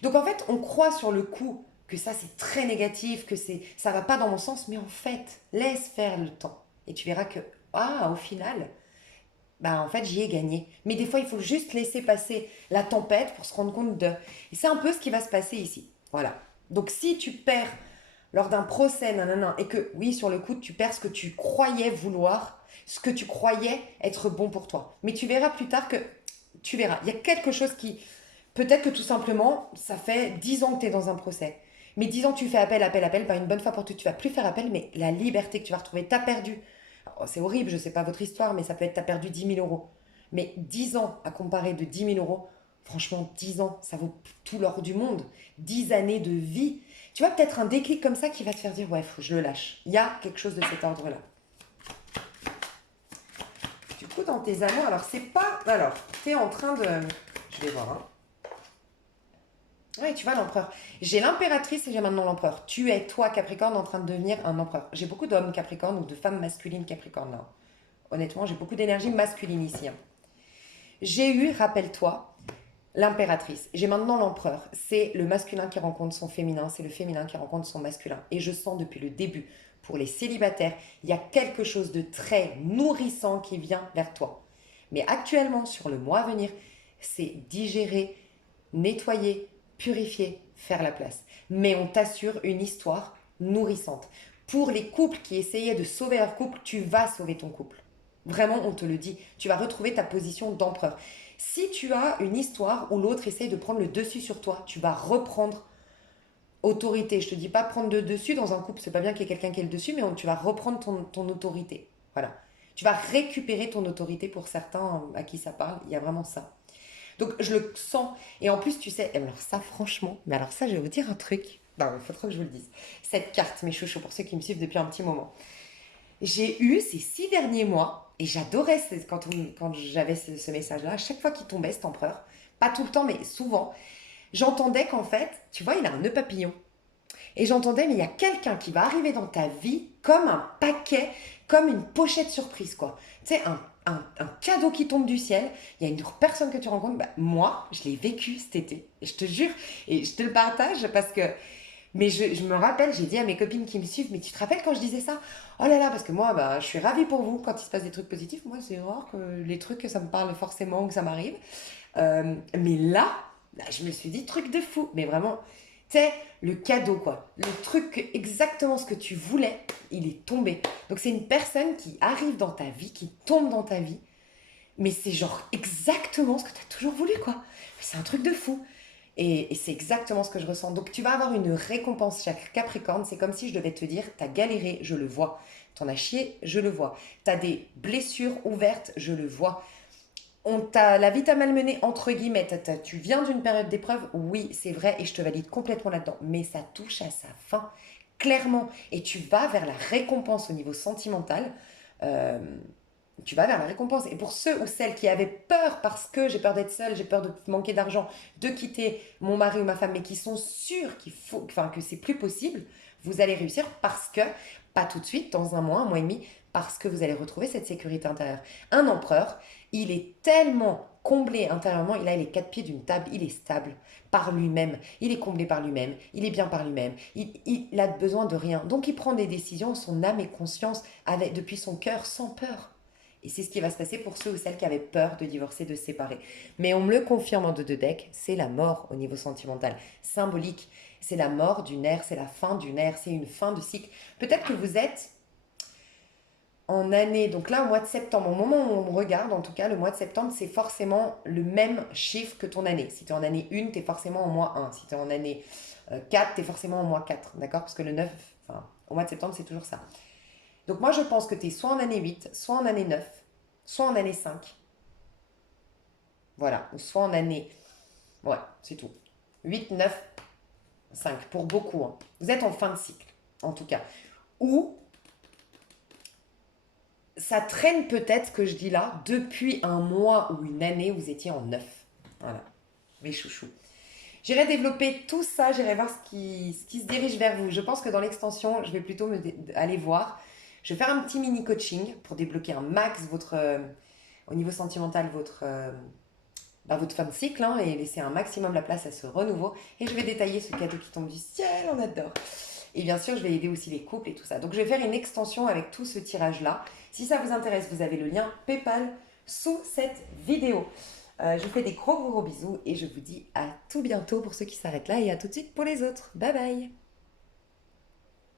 Donc en fait, on croit sur le coup que ça, c'est très négatif, que ça va pas dans mon sens, mais en fait, laisse faire le temps. Et tu verras que, au final, bah en fait, j'y ai gagné. Mais des fois, il faut juste laisser passer la tempête pour se rendre compte de... Et c'est un peu ce qui va se passer ici. Voilà. Donc si tu perds lors d'un procès, nanana, et que, oui, sur le coup, tu perds ce que tu croyais vouloir, ce que tu croyais être bon pour toi. Mais tu verras plus tard que, tu verras, il y a quelque chose qui, peut-être que tout simplement, ça fait 10 ans que tu es dans un procès. Mais 10 ans que tu fais appel, appel, appel, pas une bonne fois pour toutes, tu vas plus faire appel, mais la liberté que tu vas retrouver, t'as perdu. Alors, c'est horrible, je sais pas votre histoire, mais ça peut être t'as perdu 10 000 euros. Mais 10 ans à comparer de 10 000 euros, franchement, 10 ans, ça vaut tout l'or du monde. 10 années de vie. Tu vois, peut-être un déclic comme ça qui va te faire dire, ouais, faut que je le lâche. Il y a quelque chose de cet ordre-là. Du coup, dans tes amours, alors c'est pas... Alors, tu es en train de... Je vais voir, hein. Oui, tu vois, l'empereur. J'ai l'impératrice et j'ai maintenant l'empereur. Tu es, toi, Capricorne, en train de devenir un empereur. J'ai beaucoup d'hommes Capricorne ou de femmes masculines Capricorne, là. Honnêtement, j'ai beaucoup d'énergie masculine ici, hein. J'ai eu, rappelle-toi, l'impératrice. J'ai maintenant l'empereur. C'est le masculin qui rencontre son féminin, c'est le féminin qui rencontre son masculin. Et je sens depuis le début, pour les célibataires, il y a quelque chose de très nourrissant qui vient vers toi. Mais actuellement, sur le mois à venir, c'est digérer, nettoyer, purifier, faire la place. Mais on t'assure une histoire nourrissante. Pour les couples qui essayaient de sauver leur couple, tu vas sauver ton couple. Vraiment, on te le dit. Tu vas retrouver ta position d'empereur. Si tu as une histoire où l'autre essaye de prendre le dessus sur toi, tu vas reprendre autorité. Je te dis pas prendre le dessus dans un couple, c'est pas bien qu'il y ait quelqu'un qui ait le dessus, mais tu vas reprendre ton autorité. Voilà. Tu vas récupérer ton autorité pour certains à qui ça parle. Il y a vraiment ça. Donc je le sens. Et en plus, tu sais, alors ça, franchement, mais alors ça, je vais vous dire un truc. Non, il faut trop que je vous le dise. Cette carte, mes chouchous, pour ceux qui me suivent depuis un petit moment. J'ai eu ces 6 derniers mois, et j'adorais quand j'avais ce message-là, à chaque fois qu'il tombait, cet empereur, pas tout le temps, mais souvent, j'entendais qu'en fait, tu vois, il a un nœud papillon. Et j'entendais, mais il y a quelqu'un qui va arriver dans ta vie comme un paquet, comme une pochette surprise, quoi. Tu sais, un cadeau qui tombe du ciel. Il y a une personne que tu rencontres. Bah, moi, je l'ai vécu cet été. Et je te jure, et je te le partage parce que. Mais je me rappelle, j'ai dit à mes copines qui me suivent, mais tu te rappelles quand je disais ça? Oh là là, parce que moi, bah, je suis ravie pour vous quand il se passe des trucs positifs. Moi, c'est rare que les trucs, que ça me parle forcément ou que ça m'arrive. Mais là, je me suis dit, truc de fou. Mais vraiment, tu sais, le cadeau, quoi. Le truc, exactement ce que tu voulais, il est tombé. Donc, c'est une personne qui arrive dans ta vie, qui tombe dans ta vie. Mais c'est genre exactement ce que tu as toujours voulu, quoi. C'est un truc de fou. Et c'est exactement ce que je ressens. Donc, tu vas avoir une récompense chaque Capricorne. C'est comme si je devais te dire, t'as galéré, je le vois. T'en as chié, je le vois. T'as des blessures ouvertes, je le vois. La vie t'a malmené, entre guillemets. Tu viens d'une période d'épreuve, oui, c'est vrai, et je te valide complètement là-dedans. Mais ça touche à sa fin, clairement. Et tu vas vers la récompense au niveau sentimental. Euh, Tu vas vers la récompense. Et pour ceux ou celles qui avaient peur parce que j'ai peur d'être seule, j'ai peur de manquer d'argent, de quitter mon mari ou ma femme, mais qui sont sûrs que c'est plus possible, vous allez réussir parce que, pas tout de suite, dans un mois et demi, parce que vous allez retrouver cette sécurité intérieure. Un empereur, il est tellement comblé intérieurement, il a les quatre pieds d'une table, il est stable par lui-même, il est comblé par lui-même, il est bien par lui-même, il a besoin de rien. Donc il prend des décisions, son âme et conscience, depuis son cœur, sans peur. Et c'est ce qui va se passer pour ceux ou celles qui avaient peur de divorcer, de se séparer. Mais on me le confirme en deux decks, c'est la mort au niveau sentimental. Symbolique, c'est la mort d'une ère, c'est la fin d'une ère, c'est une fin de cycle. Peut-être que vous êtes en année, donc là au mois de septembre, au moment où on regarde, en tout cas, le mois de septembre, c'est forcément le même chiffre que ton année. Si tu es en année 1, tu es forcément en mois 1. Si tu es en année 4, tu es forcément en mois 4. D'accord? Parce que le 9, enfin, au mois de septembre, c'est toujours ça. Donc moi, je pense que tu es soit en année 8, soit en année 9, soit en année 5. Voilà. Ou soit en année... Ouais, c'est tout. 8, 9, 5. Pour beaucoup. Hein. Vous êtes en fin de cycle, en tout cas. Ou ça traîne peut-être, que je dis là, depuis un mois ou une année, vous étiez en 9. Voilà. Mes chouchous. J'irai développer tout ça, j'irai voir ce qui se dirige vers vous. Je pense que dans l'extension, je vais plutôt aller voir. Je vais faire un petit mini coaching pour débloquer un max au niveau sentimental votre fin de cycle hein, et laisser un maximum la place à ce renouveau. Et je vais détailler ce cadeau qui tombe du ciel, on adore. Et bien sûr, je vais aider aussi les couples et tout ça. Donc, je vais faire une extension avec tout ce tirage-là. Si ça vous intéresse, vous avez le lien PayPal sous cette vidéo. Je vous fais des gros bisous et je vous dis à tout bientôt pour ceux qui s'arrêtent là et à tout de suite pour les autres. Bye bye.